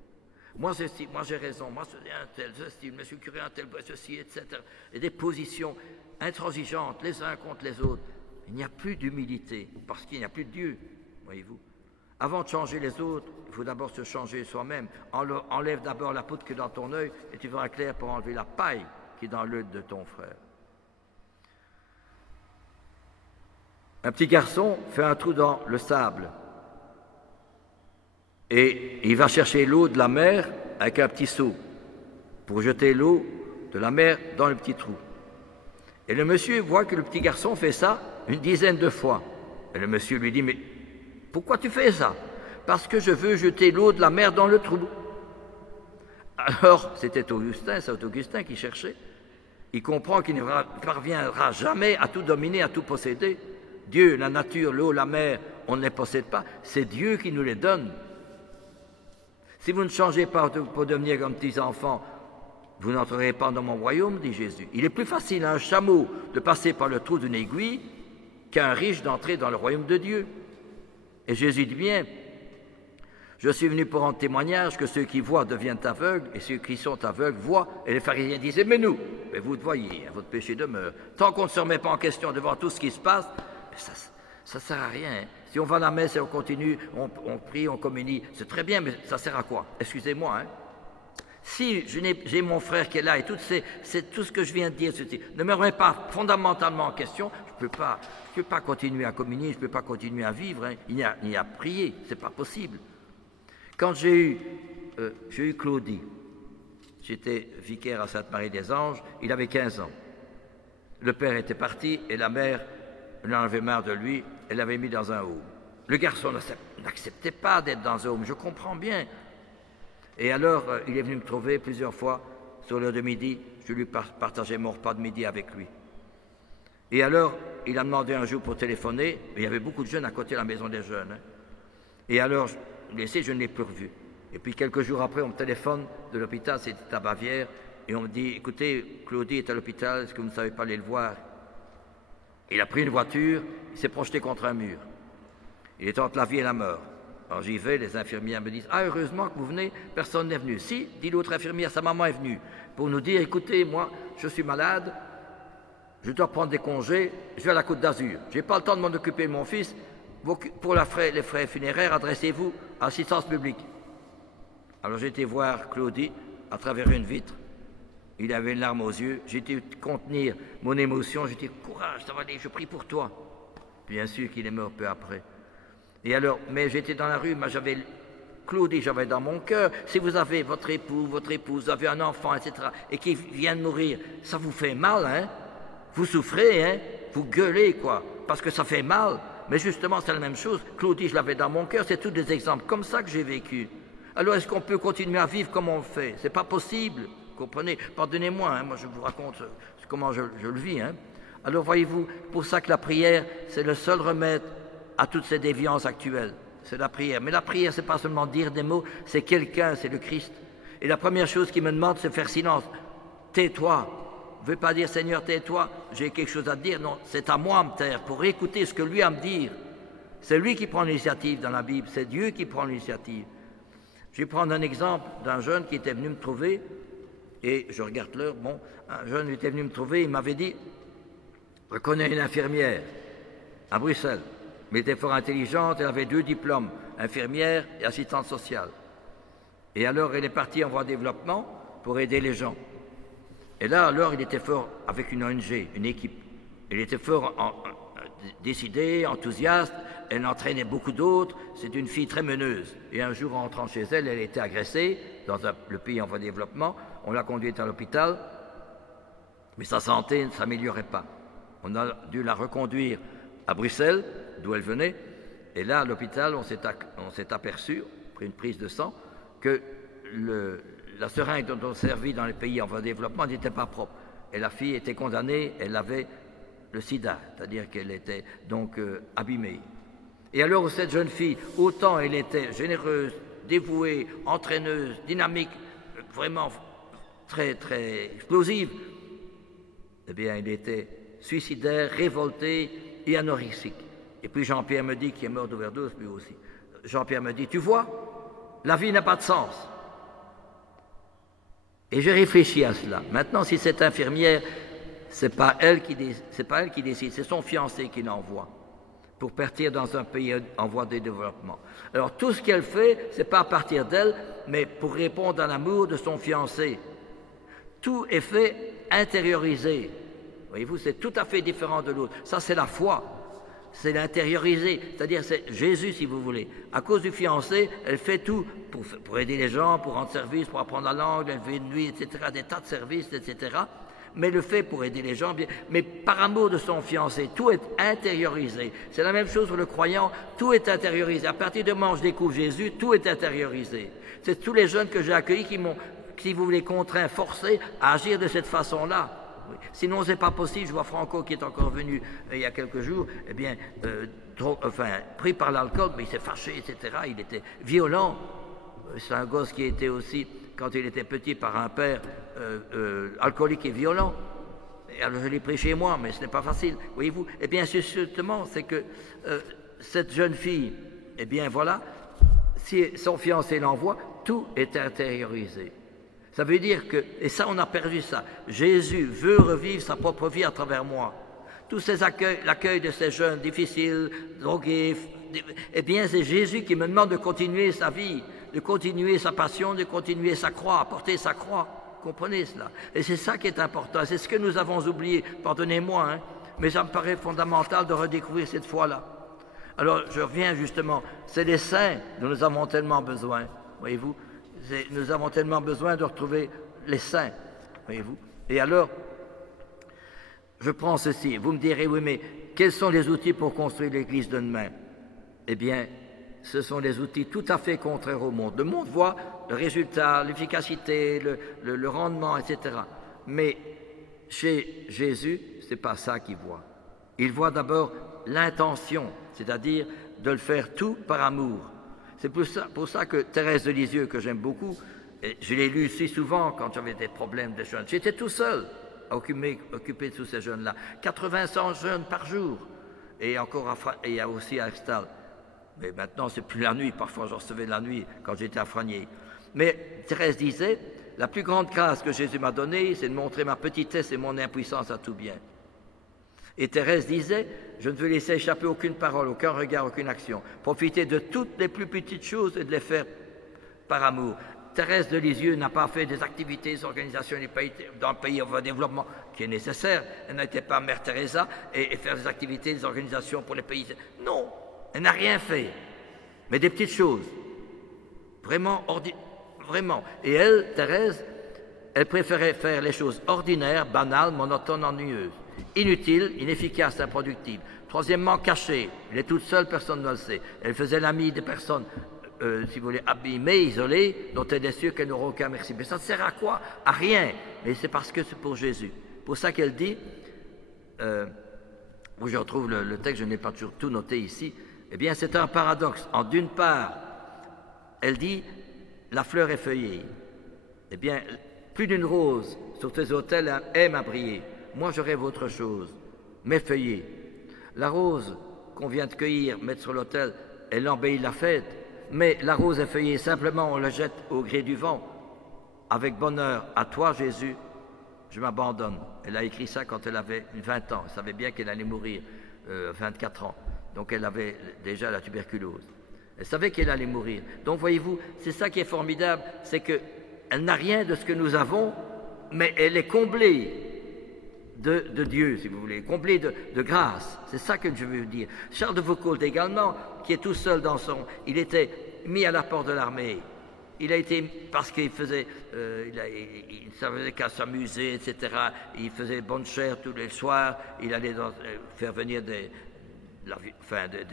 Moi j'ai raison, moi c'est un tel, ce style, monsieur le curé un tel, ceci, etc. Et des positions intransigeantes les uns contre les autres. Il n'y a plus d'humilité, parce qu'il n'y a plus de Dieu, voyez-vous. Avant de changer les autres, il faut d'abord se changer soi-même. Enlève d'abord la poudre qui est dans ton œil et tu verras clair pour enlever la paille qui est dans l'œil de ton frère. Un petit garçon fait un trou dans le sable et il va chercher l'eau de la mer avec un petit seau pour jeter l'eau de la mer dans le petit trou. Et le monsieur voit que le petit garçon fait ça une dizaine de fois. Et le monsieur lui dit, mais pourquoi tu fais ça? Parce que je veux jeter l'eau de la mer dans le trou. Alors, c'était Augustin, c'est Augustin qui cherchait. Il comprend qu'il ne parviendra jamais à tout dominer, à tout posséder. Dieu, la nature, l'eau, la mer, on ne les possède pas. C'est Dieu qui nous les donne. Si vous ne changez pas pour devenir comme petits enfants, vous n'entrerez pas dans mon royaume, dit Jésus. Il est plus facile à un chameau de passer par le trou d'une aiguille qu'à un riche d'entrer dans le royaume de Dieu. Et Jésus dit bien, je suis venu pour rendre témoignage que ceux qui voient deviennent aveugles et ceux qui sont aveugles voient. Et les pharisiens disaient, mais nous, mais vous le voyez, votre péché demeure. Tant qu'on ne se remet pas en question devant tout ce qui se passe, ça ne sert à rien. Hein. Si on va à la messe et on continue, on prie, on communie, c'est très bien, mais ça sert à quoi? Excusez-moi, hein. Si j'ai mon frère qui est là et c'est tout ce que je viens de dire, ne me remets pas fondamentalement en question, je ne peux pas continuer à communier, je ne peux pas continuer à vivre, hein, ni à prier, ce n'est pas possible. Quand j'ai eu Claudie, j'étais vicaire à Sainte-Marie-des-Anges, il avait 15 ans. Le père était parti et la mère, elle en avait marre de lui, elle l'avait mis dans un home. Le garçon n'acceptait pas d'être dans un home, je comprends bien. Et alors, il est venu me trouver plusieurs fois sur l'heure de midi. Je lui partageais mon repas de midi avec lui. Et alors, il a demandé un jour pour téléphoner. Il y avait beaucoup de jeunes à côté de la maison des jeunes. Hein. Et alors, je ne l'ai plus revu. Et puis, quelques jours après, on me téléphone de l'hôpital, c'était à Bavière. Et on me dit, écoutez, Claudie est à l'hôpital, est-ce que vous ne savez pas aller le voir? Il a pris une voiture, il s'est projeté contre un mur. Il est entre la vie et la mort. Alors j'y vais, les infirmières me disent « Ah, heureusement que vous venez, personne n'est venu. » Si, dit l'autre infirmière, sa maman est venue pour nous dire « Écoutez, moi, je suis malade, je dois prendre des congés, je vais à la Côte d'Azur. Je n'ai pas le temps de m'en occuper de mon fils. Pour les frais funéraires, adressez-vous à l'assistance publique. » Alors j'ai été voir Claudie à travers une vitre. Il avait une larme aux yeux. J'ai été contenir mon émotion. J'ai dit « Courage, ça va aller, je prie pour toi. » Bien sûr qu'il est mort peu après. Et alors, mais j'étais dans la rue, moi j'avais Claudie, j'avais dans mon cœur, si vous avez votre épouse, vous avez un enfant, etc., et qui vient de mourir, ça vous fait mal, hein? Vous souffrez, hein? Vous gueulez, quoi, parce que ça fait mal. Mais justement, c'est la même chose. Claudie, je l'avais dans mon cœur, c'est tous des exemples comme ça que j'ai vécu. Alors, est-ce qu'on peut continuer à vivre comme on le fait? C'est pas possible, comprenez? Pardonnez-moi, hein, moi je vous raconte comment je le vis, hein? Alors, voyez-vous, pour ça que la prière, c'est le seul remède à toutes ces déviances actuelles. C'est la prière. Mais la prière, c'est pas seulement dire des mots, c'est quelqu'un, c'est le Christ. Et la première chose qu'il me demande, c'est faire silence. Tais-toi. Je ne veux pas dire Seigneur, tais-toi, j'ai quelque chose à te dire. Non, c'est à moi de me taire pour écouter ce que lui a à me dire. C'est lui qui prend l'initiative dans la Bible, c'est Dieu qui prend l'initiative. Je vais prendre un exemple d'un jeune qui était venu me trouver, et je regarde l'heure, bon, un jeune était venu me trouver, il m'avait dit, je connais une infirmière à Bruxelles. Mais elle était fort intelligente, elle avait 2 diplômes, infirmière et assistante sociale. Et alors, elle est partie en voie de développement pour aider les gens. Et là, alors, il était fort avec une ONG, une équipe. Il était fort décidé, enthousiaste, elle entraînait beaucoup d'autres, c'est une fille très meneuse. Et un jour, en rentrant chez elle, elle a été agressée dans le pays en voie de développement. On l'a conduite à l'hôpital, mais sa santé ne s'améliorait pas. On a dû la reconduire à Bruxelles, d'où elle venait, et là, à l'hôpital, on s'est aperçu, après une prise de sang, que la seringue dont on servit dans les pays en voie de développement n'était pas propre. Et la fille était condamnée, elle avait le sida, c'est-à-dire qu'elle était donc abîmée. Et alors, cette jeune fille, autant elle était généreuse, dévouée, entraîneuse, dynamique, vraiment très, très explosive, eh bien, elle était suicidaire, révoltée et anorexique. Et puis Jean-Pierre me dit qu'il est mort d'overdose lui aussi. Jean-Pierre me dit, tu vois, la vie n'a pas de sens. Et j'ai réfléchi à cela. Maintenant, si cette infirmière, c'est pas elle qui décide, c'est son fiancé qui l'envoie pour partir dans un pays en voie de développement. Alors tout ce qu'elle fait, c'est pas à partir d'elle, mais pour répondre à l'amour de son fiancé. Tout est fait intériorisé. Voyez-vous, c'est tout à fait différent de l'autre. Ça, c'est la foi. C'est l'intérioriser, c'est-à-dire c'est Jésus, si vous voulez. À cause du fiancé, elle fait tout pour aider les gens, pour rendre service, pour apprendre la langue, lever de nuit, etc., des tas de services, etc. Mais le fait pour aider les gens, bien, mais par amour de son fiancé, tout est intériorisé. C'est la même chose pour le croyant, tout est intériorisé. À partir du moment où je découvre Jésus, tout est intériorisé. C'est tous les jeunes que j'ai accueillis qui m'ont, si vous voulez, contraint, forcé à agir de cette façon-là. Sinon, c'est pas possible. Je vois Franco qui est encore venu il y a quelques jours, eh bien, pris par l'alcool, mais il s'est fâché, etc. Il était violent. C'est un gosse qui était aussi, quand il était petit, par un père alcoolique et violent. Et alors, je l'ai pris chez moi, mais ce n'est pas facile. Voyez-vous? Eh bien, justement, c'est que cette jeune fille, eh bien, voilà, si son fiancé l'envoie, tout est intériorisé. Ça veut dire que, et ça on a perdu ça, Jésus veut revivre sa propre vie à travers moi. Tous ces l'accueil de ces jeunes difficiles, drogués, eh bien c'est Jésus qui me demande de continuer sa vie, de continuer sa passion, de continuer sa croix, porter sa croix. Comprenez cela? Et c'est ça qui est important, c'est ce que nous avons oublié, pardonnez-moi, hein, mais ça me paraît fondamental de redécouvrir cette foi-là. Alors je reviens justement, c'est les saints dont nous avons tellement besoin, voyez-vous? Nous avons tellement besoin de retrouver les saints, voyez-vous. Et alors, je prends ceci. Vous me direz, oui, mais quels sont les outils pour construire l'Église de demain? Eh bien, ce sont des outils tout à fait contraires au monde. Le monde voit le résultat, l'efficacité, le rendement, etc. Mais chez Jésus, ce n'est pas ça qu'il voit. Il voit d'abord l'intention, c'est-à-dire de le faire tout par amour. C'est pour ça que Thérèse de Lisieux, que j'aime beaucoup, et je l'ai lu si souvent quand j'avais des problèmes de jeunes. J'étais tout seul à occupé de tous ces jeunes-là. 80-100 jeunes par jour. Et encore il y a aussi à Extal. Mais maintenant, c'est plus la nuit. Parfois, je recevais la nuit quand j'étais à Fragnier. Mais Thérèse disait, la plus grande grâce que Jésus m'a donnée, c'est de montrer ma petitesse et mon impuissance à tout bien. Et Thérèse disait, je ne veux laisser échapper aucune parole, aucun regard, aucune action. Profiter de toutes les plus petites choses et de les faire par amour. Thérèse de Lisieux n'a pas fait des activités, des organisations dans le pays en voie de développement qui est nécessaire. Elle n'était pas Mère Teresa et faire des activités, des organisations pour les pays. Non, elle n'a rien fait. Mais des petites choses. Vraiment, vraiment. Et elle, Thérèse, elle préférait faire les choses ordinaires, banales, monotones, ennuyeuses. Inutile, inefficace, improductive. Troisièmement, cachée. Elle est toute seule, personne ne le sait. Elle faisait l'amie des personnes, si vous voulez, abîmées, isolées, dont elle est sûre qu'elle n'aura aucun merci. Mais ça ne sert à quoi? À rien. Mais c'est parce que c'est pour Jésus. Pour ça qu'elle dit, où je retrouve le texte, je n'ai pas toujours tout noté ici, eh bien c'est un paradoxe. D'une part, elle dit, la fleur est feuillée. Eh bien, plus d'une rose sur tes autels aime à briller. Moi, je rêve autre chose, mais feuillée. La rose qu'on vient de cueillir, mettre sur l'autel, elle embellit la fête, mais la rose est feuillée, simplement on la jette au gré du vent. Avec bonheur, à toi, Jésus, je m'abandonne. Elle a écrit ça quand elle avait 20 ans. Elle savait bien qu'elle allait mourir, 24 ans. Donc elle avait déjà la tuberculose. Elle savait qu'elle allait mourir. Donc voyez-vous, c'est ça qui est formidable, c'est qu'elle n'a rien de ce que nous avons, mais elle est comblée de Dieu, si vous voulez, comblé de grâce. C'est ça que je veux dire. Charles de Foucault également, qui est tout seul dans son... Il était mis à la porte de l'armée. Il a été, parce qu'il faisait... il ne savait qu'à s'amuser, etc. Il faisait bonne chère tous les soirs. Il allait faire venir des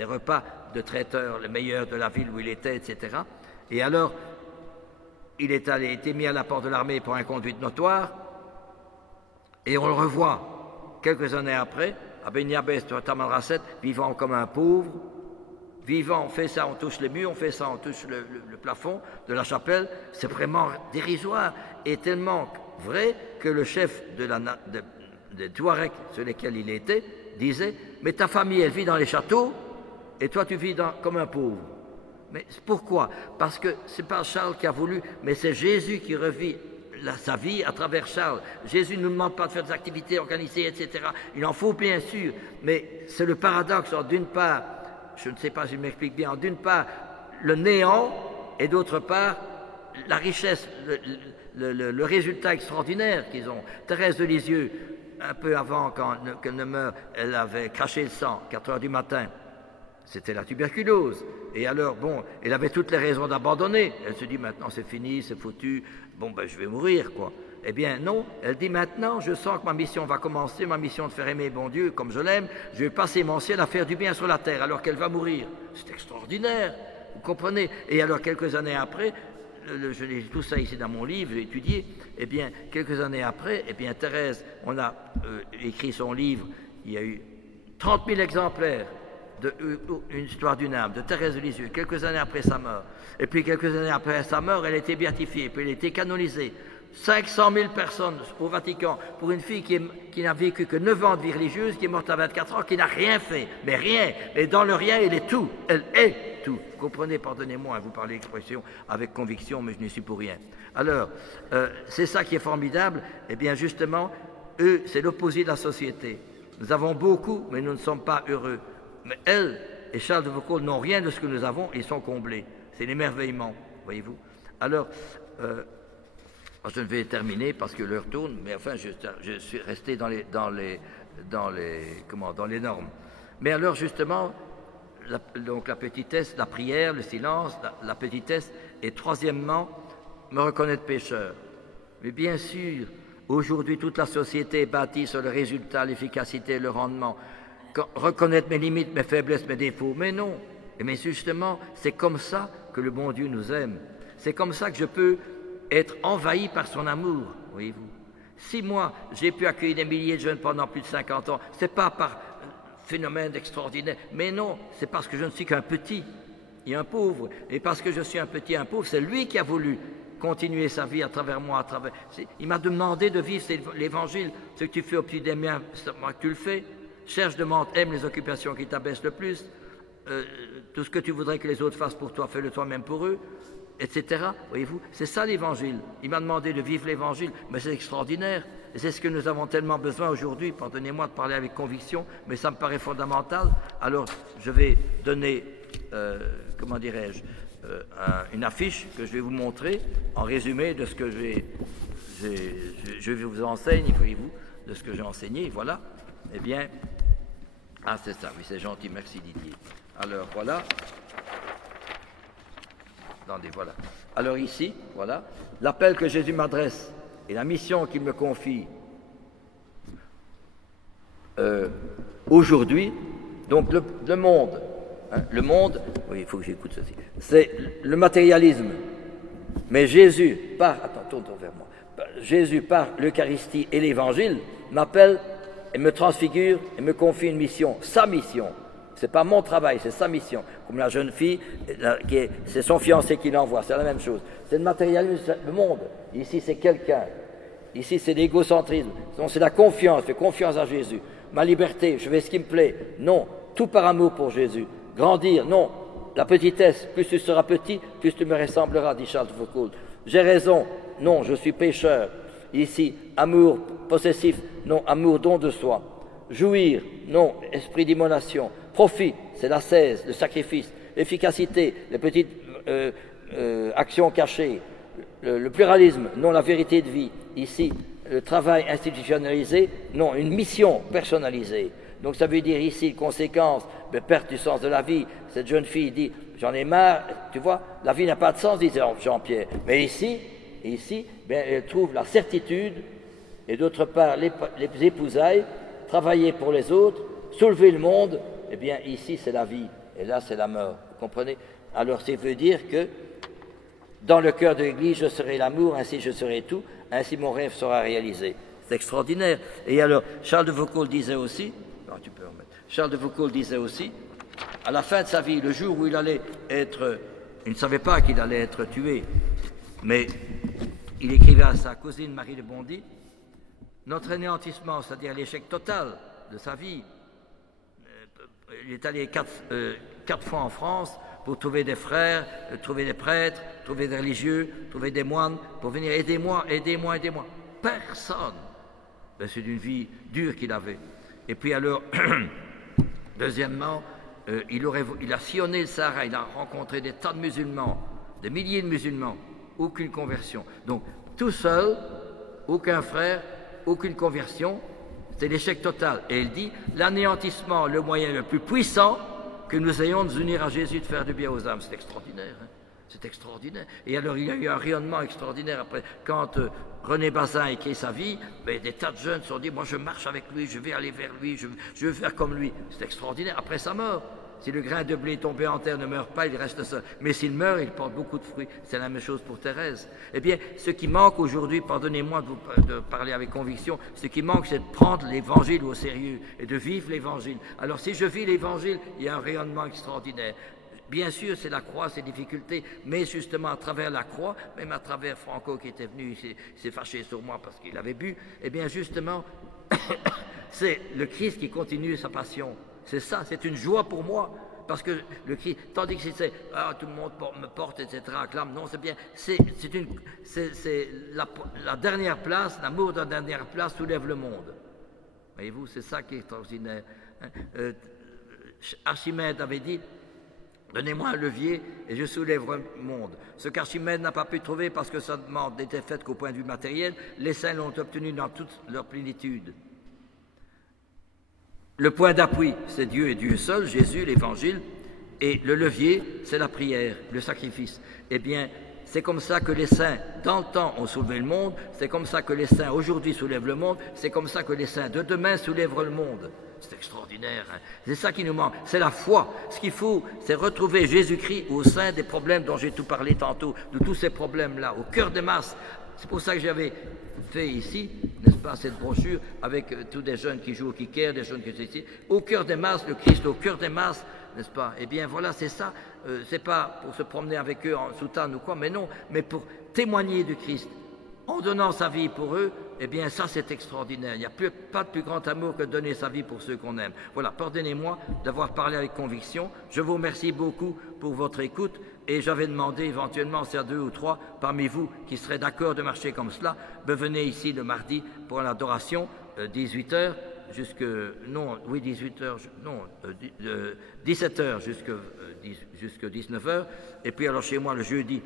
repas de traiteurs, les meilleurs de la ville où il était, etc. Et alors, il été mis à la porte de l'armée pour inconduite notoire. Et on le revoit quelques années après, à Beniabès, à Tamanrasset, vivant comme un pauvre, vivant, on fait ça, on touche les murs, on fait ça, on touche le plafond de la chapelle. C'est vraiment dérisoire et tellement vrai que le chef de Touareg, sur lesquels il était, disait, mais ta famille, elle vit dans les châteaux et toi, tu vis comme un pauvre. Mais pourquoi? Parce que ce n'est pas Charles qui a voulu, mais c'est Jésus qui revit sa vie à travers Charles. Jésus ne nous demande pas de faire des activités organisées, etc. Il en faut bien sûr, mais c'est le paradoxe. D'une part, je ne sais pas si je m'explique bien, d'une part, le néant, et d'autre part, la richesse, le résultat extraordinaire qu'ils ont. Thérèse de Lisieux, un peu avant qu'elle ne meure, elle avait craché le sang, 4 heures du matin. C'était la tuberculose. Et alors, bon, elle avait toutes les raisons d'abandonner. Elle se dit, maintenant c'est fini, c'est foutu, bon, ben je vais mourir, quoi. Eh bien, non, elle dit, maintenant, je sens que ma mission va commencer, ma mission de faire aimer bon Dieu comme je l'aime, je vais passer mon ciel à faire du bien sur la terre, alors qu'elle va mourir. C'est extraordinaire, vous comprenez? Et alors, quelques années après, je lis tout ça ici dans mon livre, j'ai étudié, eh bien, quelques années après, eh bien, Thérèse, on a écrit son livre, il y a eu 30 000 exemplaires, une histoire d'une âme, de Thérèse de Lisieux, quelques années après sa mort. Et puis quelques années après sa mort, elle a été béatifiée, puis elle a été canonisée. 500 000 personnes au Vatican pour une fille qui n'a vécu que 9 ans de vie religieuse, qui est morte à 24 ans, qui n'a rien fait, mais rien. Et dans le rien, elle est tout. Elle est tout. Vous comprenez, pardonnez-moi, vous parlez expression avec conviction, mais je n'y suis pour rien. Alors, c'est ça qui est formidable. Eh bien, justement, eux, c'est l'opposé de la société. Nous avons beaucoup, mais nous ne sommes pas heureux. Mais elle et Charles de Foucault n'ont rien de ce que nous avons, ils sont comblés. C'est l'émerveillement, voyez-vous. Alors, je vais terminer parce que l'heure tourne, mais enfin, je suis resté dans les normes. Mais alors, justement, donc la petitesse, la prière, le silence, la petitesse, et troisièmement, me reconnaître pécheur. Mais bien sûr, aujourd'hui, toute la société est bâtie sur le résultat, l'efficacité, le rendement. Reconnaître mes limites, mes faiblesses, mes défauts. Mais non. Mais justement, c'est comme ça que le bon Dieu nous aime. C'est comme ça que je peux être envahi par son amour, voyez-vous. Si moi, j'ai pu accueillir des milliers de jeunes pendant plus de 50 ans, ce n'est pas par phénomène extraordinaire, mais non, c'est parce que je ne suis qu'un petit et un pauvre. Et parce que je suis un petit et un pauvre, c'est lui qui a voulu continuer sa vie à travers moi. Il m'a demandé de vivre l'évangile. Ce que tu fais au petit des miens, c'est moi que tu le fais. Cherche, demande, aime les occupations qui t'abaissent le plus. Tout ce que tu voudrais que les autres fassent pour toi, fais-le toi-même pour eux, etc. Voyez-vous, c'est ça l'évangile. Il m'a demandé de vivre l'évangile, mais c'est extraordinaire. Et c'est ce que nous avons tellement besoin aujourd'hui. Pardonnez-moi de parler avec conviction, mais ça me paraît fondamental. Alors, je vais donner, comment dirais-je, une affiche que je vais vous montrer en résumé de ce que je vous enseigne, voyez-vous, de ce que j'ai enseigné. Voilà. Eh bien, ah c'est ça, oui, c'est gentil, merci Didier. Alors voilà. Attendez, voilà. Alors ici, voilà, l'appel que Jésus m'adresse et la mission qu'il me confie aujourd'hui, donc le monde, hein, le monde, oui, il faut que j'écoute ceci, c'est le matérialisme. Mais Jésus, tourne vers moi, Jésus, par l'Eucharistie et l'Évangile, m'appelle et me transfigure et me confie une mission, sa mission. C'est pas mon travail, c'est sa mission. Comme la jeune fille, c'est son fiancé qui l'envoie, c'est la même chose. C'est le matérialisme, c'est le monde. Ici, c'est quelqu'un. Ici, c'est l'égocentrisme. Non, c'est la confiance, fais confiance à Jésus. Ma liberté, je fais ce qui me plaît. Non, tout par amour pour Jésus. Grandir, non. La petitesse, plus tu seras petit, plus tu me ressembleras, dit Charles de Foucault. J'ai raison, non, je suis pécheur. Ici, amour possessif, non, amour don de soi. Jouir, non, esprit d'immolation. Profit, c'est l'ascèse, le sacrifice. Efficacité, les petites actions cachées. Le pluralisme, non, la vérité de vie. Ici, le travail institutionnalisé, non, une mission personnalisée. Donc ça veut dire ici, conséquence, perte du sens de la vie. Cette jeune fille dit, j'en ai marre, tu vois, la vie n'a pas de sens, dit Jean-Pierre. Mais ici, elle trouve la certitude, et d'autre part, les épousailles, travailler pour les autres, soulever le monde, eh bien ici c'est la vie, et là c'est la mort. Vous comprenez? Alors ça veut dire que dans le cœur de l'Église, je serai l'amour, ainsi je serai tout, ainsi mon rêve sera réalisé. C'est extraordinaire. Et alors, Charles de Foucault disait aussi, Charles de Foucault disait aussi, à la fin de sa vie, le jour où il allait être, il ne savait pas qu'il allait être tué, mais il écrivait à sa cousine Marie de Bondy, notre anéantissement, c'est-à-dire l'échec total de sa vie, il est allé quatre fois en France pour trouver des frères, trouver des prêtres, trouver des religieux, trouver des moines, pour venir aidez-moi, aidez-moi, aidez-moi. Personne. Ben, c'est une vie dure qu'il avait. Et puis alors, deuxièmement, il a sillonné le Sahara, il a rencontré des tas de musulmans, des milliers de musulmans, aucune conversion. Donc, tout seul, aucun frère, aucune conversion, c'est l'échec total. Et il dit, l'anéantissement, le moyen le plus puissant que nous ayons de nous unir à Jésus, de faire du bien aux âmes. C'est extraordinaire, hein? C'est extraordinaire. Et alors, il y a eu un rayonnement extraordinaire après. Quand René Bazin a écrit sa vie, ben, des tas de jeunes se sont dit, moi je marche avec lui, je vais aller vers lui, je veux faire comme lui. C'est extraordinaire. Après sa mort, si le grain de blé tombé en terre ne meurt pas, il reste seul. Mais s'il meurt, il porte beaucoup de fruits. C'est la même chose pour Thérèse. Eh bien, ce qui manque aujourd'hui, pardonnez-moi de parler avec conviction, ce qui manque, c'est de prendre l'évangile au sérieux et de vivre l'évangile. Alors, si je vis l'évangile, il y a un rayonnement extraordinaire. Bien sûr, c'est la croix, c'est difficultés, mais justement à travers la croix, même à travers Franco qui était venu, il s'est fâché sur moi parce qu'il avait bu, eh bien justement, c'est le Christ qui continue sa passion. C'est ça, c'est une joie pour moi, parce que le Christ, tandis que c'est tout le monde me porte, etc., acclame, non, c'est bien, c'est la dernière place, l'amour de la dernière place soulève le monde. Voyez-vous, c'est ça qui est extraordinaire. Archimède avait dit, donnez-moi un levier et je soulèverai le monde. Ce qu'Archimède n'a pas pu trouver parce que sa demande n'était faite qu'au point de vue matériel, les saints l'ont obtenu dans toute leur plénitude. Le point d'appui, c'est Dieu et Dieu seul, Jésus, l'Évangile, et le levier, c'est la prière, le sacrifice. Eh bien, c'est comme ça que les saints, dans le temps, ont soulevé le monde, c'est comme ça que les saints, aujourd'hui, soulèvent le monde, c'est comme ça que les saints de demain soulèveront le monde. C'est extraordinaire, hein? C'est ça qui nous manque, c'est la foi. Ce qu'il faut, c'est retrouver Jésus-Christ au sein des problèmes dont j'ai tout parlé tantôt, de tous ces problèmes-là, au cœur des masses. C'est pour ça que j'avais fait ici, n'est-ce pas, cette brochure, avec tous des jeunes qui jouent au kicker, des jeunes qui sont ici, au cœur des masses, le Christ au cœur des masses, n'est-ce pas? Eh bien voilà, c'est ça, c'est pas pour se promener avec eux en soutane ou quoi, mais non, mais pour témoigner du Christ, en donnant sa vie pour eux. Eh bien, ça, c'est extraordinaire. Il n'y a pas de plus grand amour que de donner sa vie pour ceux qu'on aime. Voilà, pardonnez-moi d'avoir parlé avec conviction. Je vous remercie beaucoup pour votre écoute et j'avais demandé éventuellement, s'il y a 2 ou 3 parmi vous qui seraient d'accord de marcher comme cela, venez ici le mardi pour l'adoration, 18h jusque... Non, oui, 18h, non, 17h jusque 19h. Et puis alors chez moi le jeudi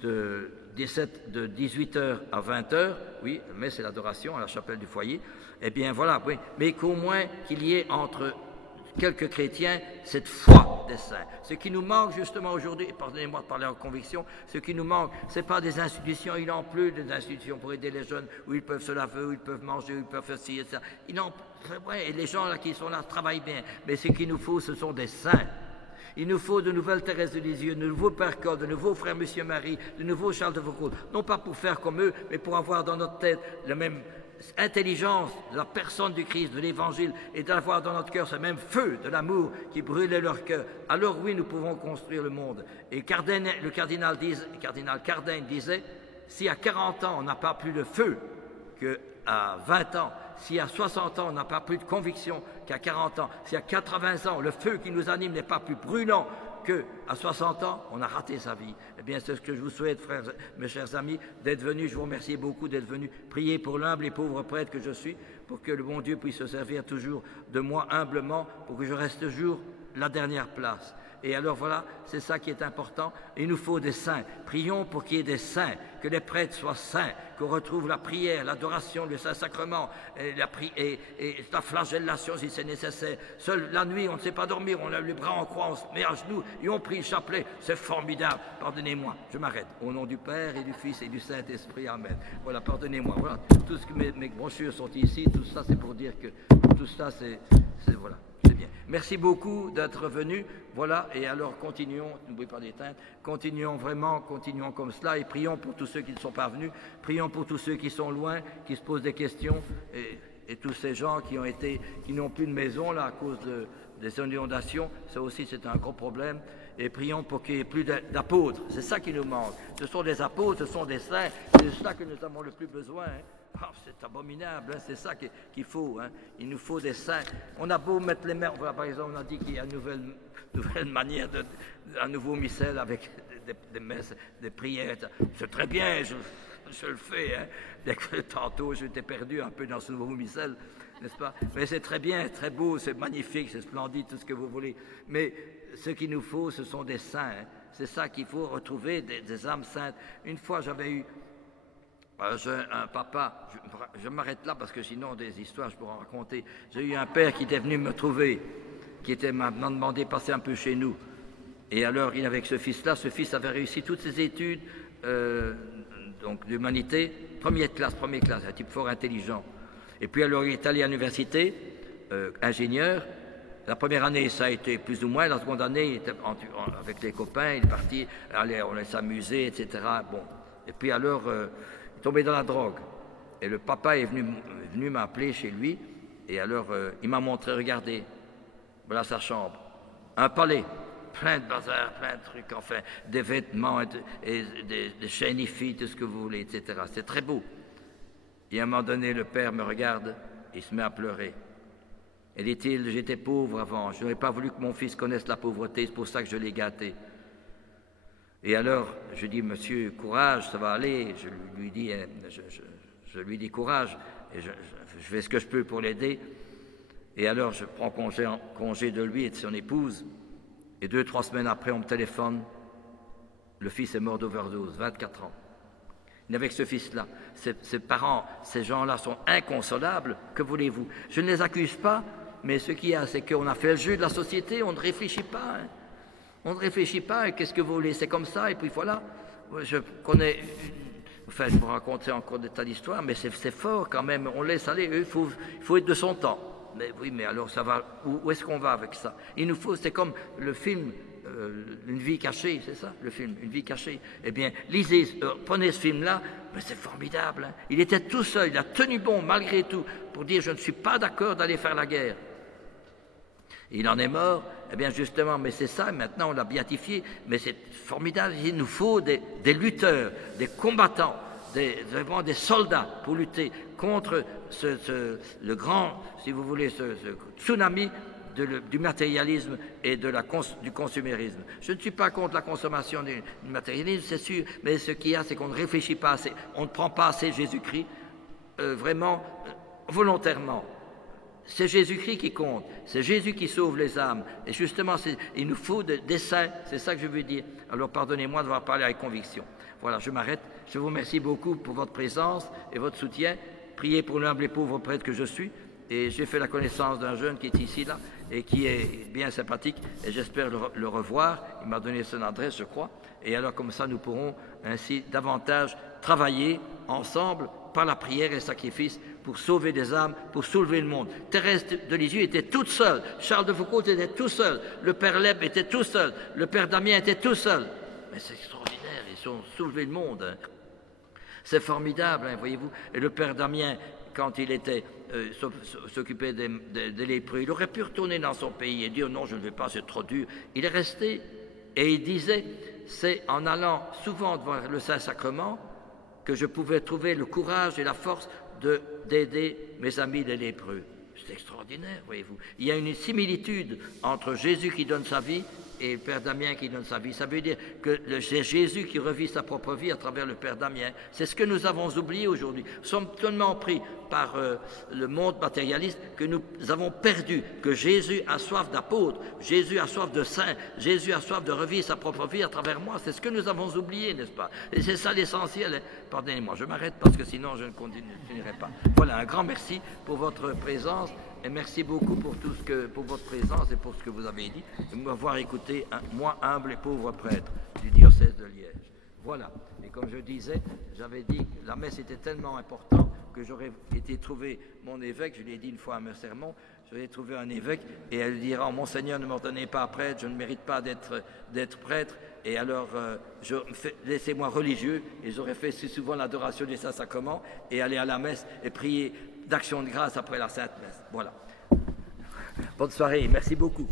de 18h à 20h, oui, mais c'est l'adoration à la chapelle du foyer, eh bien voilà, oui, mais qu'au moins qu'il y ait entre quelques chrétiens cette foi des saints. Ce qui nous manque justement aujourd'hui, pardonnez-moi de parler en conviction, ce qui nous manque, ce n'est pas des institutions, il n'en plus des institutions pour aider les jeunes, où ils peuvent se laver, où ils peuvent manger, où ils peuvent faire ci et ça. Et les gens là qui sont là travaillent bien, mais ce qu'il nous faut, ce sont des saints. Il nous faut de nouvelles Thérèse de Lisieux, de nouveaux Père Cole, de nouveaux Frères Monsieur Marie, de nouveaux Charles de Foucault. Non pas pour faire comme eux, mais pour avoir dans notre tête la même intelligence de la personne du Christ, de l'Évangile, et d'avoir dans notre cœur ce même feu de l'amour qui brûlait leur cœur. Alors oui, nous pouvons construire le monde. Et le cardinal Cardin disait, si à 40 ans on n'a pas plus de feu qu'à 20 ans, si à 60 ans on n'a pas plus de conviction qu'à 40 ans, si à 80 ans le feu qui nous anime n'est pas plus brûlant qu'à 60 ans, on a raté sa vie. Eh bien, c'est ce que je vous souhaite, frères, mes chers amis, d'être venus. Je vous remercie beaucoup d'être venus prier pour l'humble et pauvre prêtre que je suis, pour que le bon Dieu puisse se servir toujours de moi humblement, pour que je reste toujours la dernière place. Et alors voilà, c'est ça qui est important. Il nous faut des saints. Prions pour qu'il y ait des saints, que les prêtres soient saints, qu'on retrouve la prière, l'adoration, le Saint-Sacrement, et la flagellation si c'est nécessaire. Seule la nuit, on ne sait pas dormir, on lève les bras en croix, on se met à genoux et on prie le chapelet. C'est formidable. Pardonnez-moi, je m'arrête. Au nom du Père et du Fils et du Saint-Esprit. Amen. Voilà, pardonnez-moi. Voilà, tout ce que mes brochures sont ici, tout ça c'est pour dire que tout ça c'est voilà. C'est bien. Merci beaucoup d'être venu. Voilà, et alors continuons, n'oubliez pas d'éteindre, continuons comme cela et prions pour tous ceux qui ne sont pas venus, prions pour tous ceux qui sont loin, qui se posent des questions et tous ces gens qui n'ont plus de maison là à cause des inondations. Ça aussi c'est un gros problème. Et prions pour qu'il n'y ait plus d'apôtres. C'est ça qui nous manque. Ce sont des apôtres, ce sont des saints. C'est de ça que nous avons le plus besoin. Hein. Oh, c'est abominable, hein, c'est ça qu'il faut. Hein. Il nous faut des saints. On a beau mettre les mains, voilà, par exemple, on a dit qu'il y a une nouvelle manière, un nouveau missel avec des messes, des prières. C'est très bien, je le fais. Hein. Dès que tantôt j'étais perdu un peu dans ce nouveau missel, n'est-ce pas? Mais c'est très bien, très beau, c'est magnifique, c'est splendide, tout ce que vous voulez. Mais ce qu'il nous faut, ce sont des saints. Hein. C'est ça qu'il faut retrouver, des âmes saintes. Une fois, j'avais eu un papa, je m'arrête là parce que sinon des histoires je pourrais en raconter. J'ai eu un père qui était venu me trouver, qui m'a demandé de passer un peu chez nous. Et alors il avait ce fils-là, ce fils avait réussi toutes ses études donc d'humanité, première classe, un type fort intelligent. Et puis alors il est allé à l'université, ingénieur. La première année ça a été plus ou moins, la seconde année il était avec les copains, il est parti, on allait s'amuser, etc. Bon. Et puis alors il est tombé dans la drogue. Et le papa est venu m'appeler chez lui. Et alors, il m'a montré, regardez, voilà sa chambre. Un palais, plein de bazar, plein de trucs, enfin, des vêtements, et des chaînes filles, tout ce que vous voulez, etc. C'est très beau. Et à un moment donné, le père me regarde, il se met à pleurer. Et dit-il, j'étais pauvre avant, je n'aurais pas voulu que mon fils connaisse la pauvreté, c'est pour ça que je l'ai gâté. Et alors, je dis, monsieur, courage, ça va aller. Je lui dis courage, et je fais ce que je peux pour l'aider. Et alors, je prends congé de lui et de son épouse. Et 2-3 semaines après, on me téléphone. Le fils est mort d'overdose, 24 ans. Il n'avait que ce fils-là. Ses parents, ces gens-là sont inconsolables. Que voulez-vous? Je ne les accuse pas, mais ce qu'il y a, c'est qu'on a fait le jeu de la société, on ne réfléchit pas. Hein. On ne réfléchit pas, et qu'est-ce que vous voulez, c'est comme ça, et puis voilà. Je connais, enfin je vous raconterai encore des tas d'histoires, mais c'est fort quand même, on laisse aller, il faut être de son temps. Mais oui, mais alors ça va, où est-ce qu'on va avec ça? Il nous faut, c'est comme le film, Une vie cachée, c'est ça, le film, Une vie cachée. Eh bien, lisez, prenez ce film-là, mais c'est formidable. Hein. Il était tout seul, il a tenu bon malgré tout, pour dire je ne suis pas d'accord d'aller faire la guerre. Il en est mort, eh bien justement, mais c'est ça, maintenant on l'a béatifié, mais c'est formidable, il nous faut des lutteurs, des combattants, vraiment des soldats pour lutter contre le grand, si vous voulez, ce tsunami du matérialisme et du consumérisme. Je ne suis pas contre la consommation du matérialisme, c'est sûr, mais ce qu'il y a, c'est qu'on ne réfléchit pas assez, on ne prend pas assez Jésus-Christ, vraiment, volontairement. C'est Jésus-Christ qui compte, c'est Jésus qui sauve les âmes. Et justement, il nous faut des saints, c'est ça que je veux dire. Alors pardonnez-moi d'avoir parlé avec conviction. Voilà, je m'arrête. Je vous remercie beaucoup pour votre présence et votre soutien. Priez pour l'humble et pauvre prêtre que je suis. Et j'ai fait la connaissance d'un jeune qui est ici, là, et qui est bien sympathique. Et j'espère le revoir. Il m'a donné son adresse, je crois. Et alors comme ça, nous pourrons ainsi davantage travailler ensemble par la prière et le sacrifice pour sauver des âmes, pour soulever le monde. Thérèse de Lisieux était toute seule, Charles de Foucault était tout seul, le père Leb était tout seul, le père Damien était tout seul. Mais c'est extraordinaire, ils ont soulevé le monde. Hein. C'est formidable, hein, voyez-vous. Et le père Damien, quand il était s'occupait des lépreux, il aurait pu retourner dans son pays et dire non, je ne vais pas, c'est trop dur. Il est resté et il disait, c'est en allant souvent devant le Saint-Sacrement que je pouvais trouver le courage et la force d'aider mes amis les lépreux. C'est extraordinaire, voyez-vous. Il y a une similitude entre Jésus qui donne sa vie et le Père Damien qui donne sa vie. Ça veut dire que c'est Jésus qui revit sa propre vie à travers le Père Damien. C'est ce que nous avons oublié aujourd'hui. Nous sommes tellement pris par le monde matérialiste que nous avons perdu que Jésus a soif d'apôtres, Jésus a soif de saints, Jésus a soif de revivre sa propre vie à travers moi. C'est ce que nous avons oublié, n'est-ce pas? Et c'est ça l'essentiel. Pardonnez-moi, je m'arrête parce que sinon je ne continuerai pas. Voilà, un grand merci pour votre présence. Et merci beaucoup pour pour votre présence et pour ce que vous avez dit, et m'avoir écouté, moi, humble et pauvre prêtre du diocèse de Liège. Voilà. Et comme je disais, j'avais dit que la messe était tellement importante que j'aurais été trouver mon évêque, je l'ai dit une fois à mon sermon, j'aurais trouvé un évêque et elle dira, Monseigneur, ne m'ordonnez pas prêtre, je ne mérite pas d'être prêtre, et alors laissez-moi religieux, et j'aurais fait si souvent l'adoration des Saints-Sacrements et aller à la messe et prier d'action de grâce après la Sainte Messe. Voilà. Bonne soirée, merci beaucoup.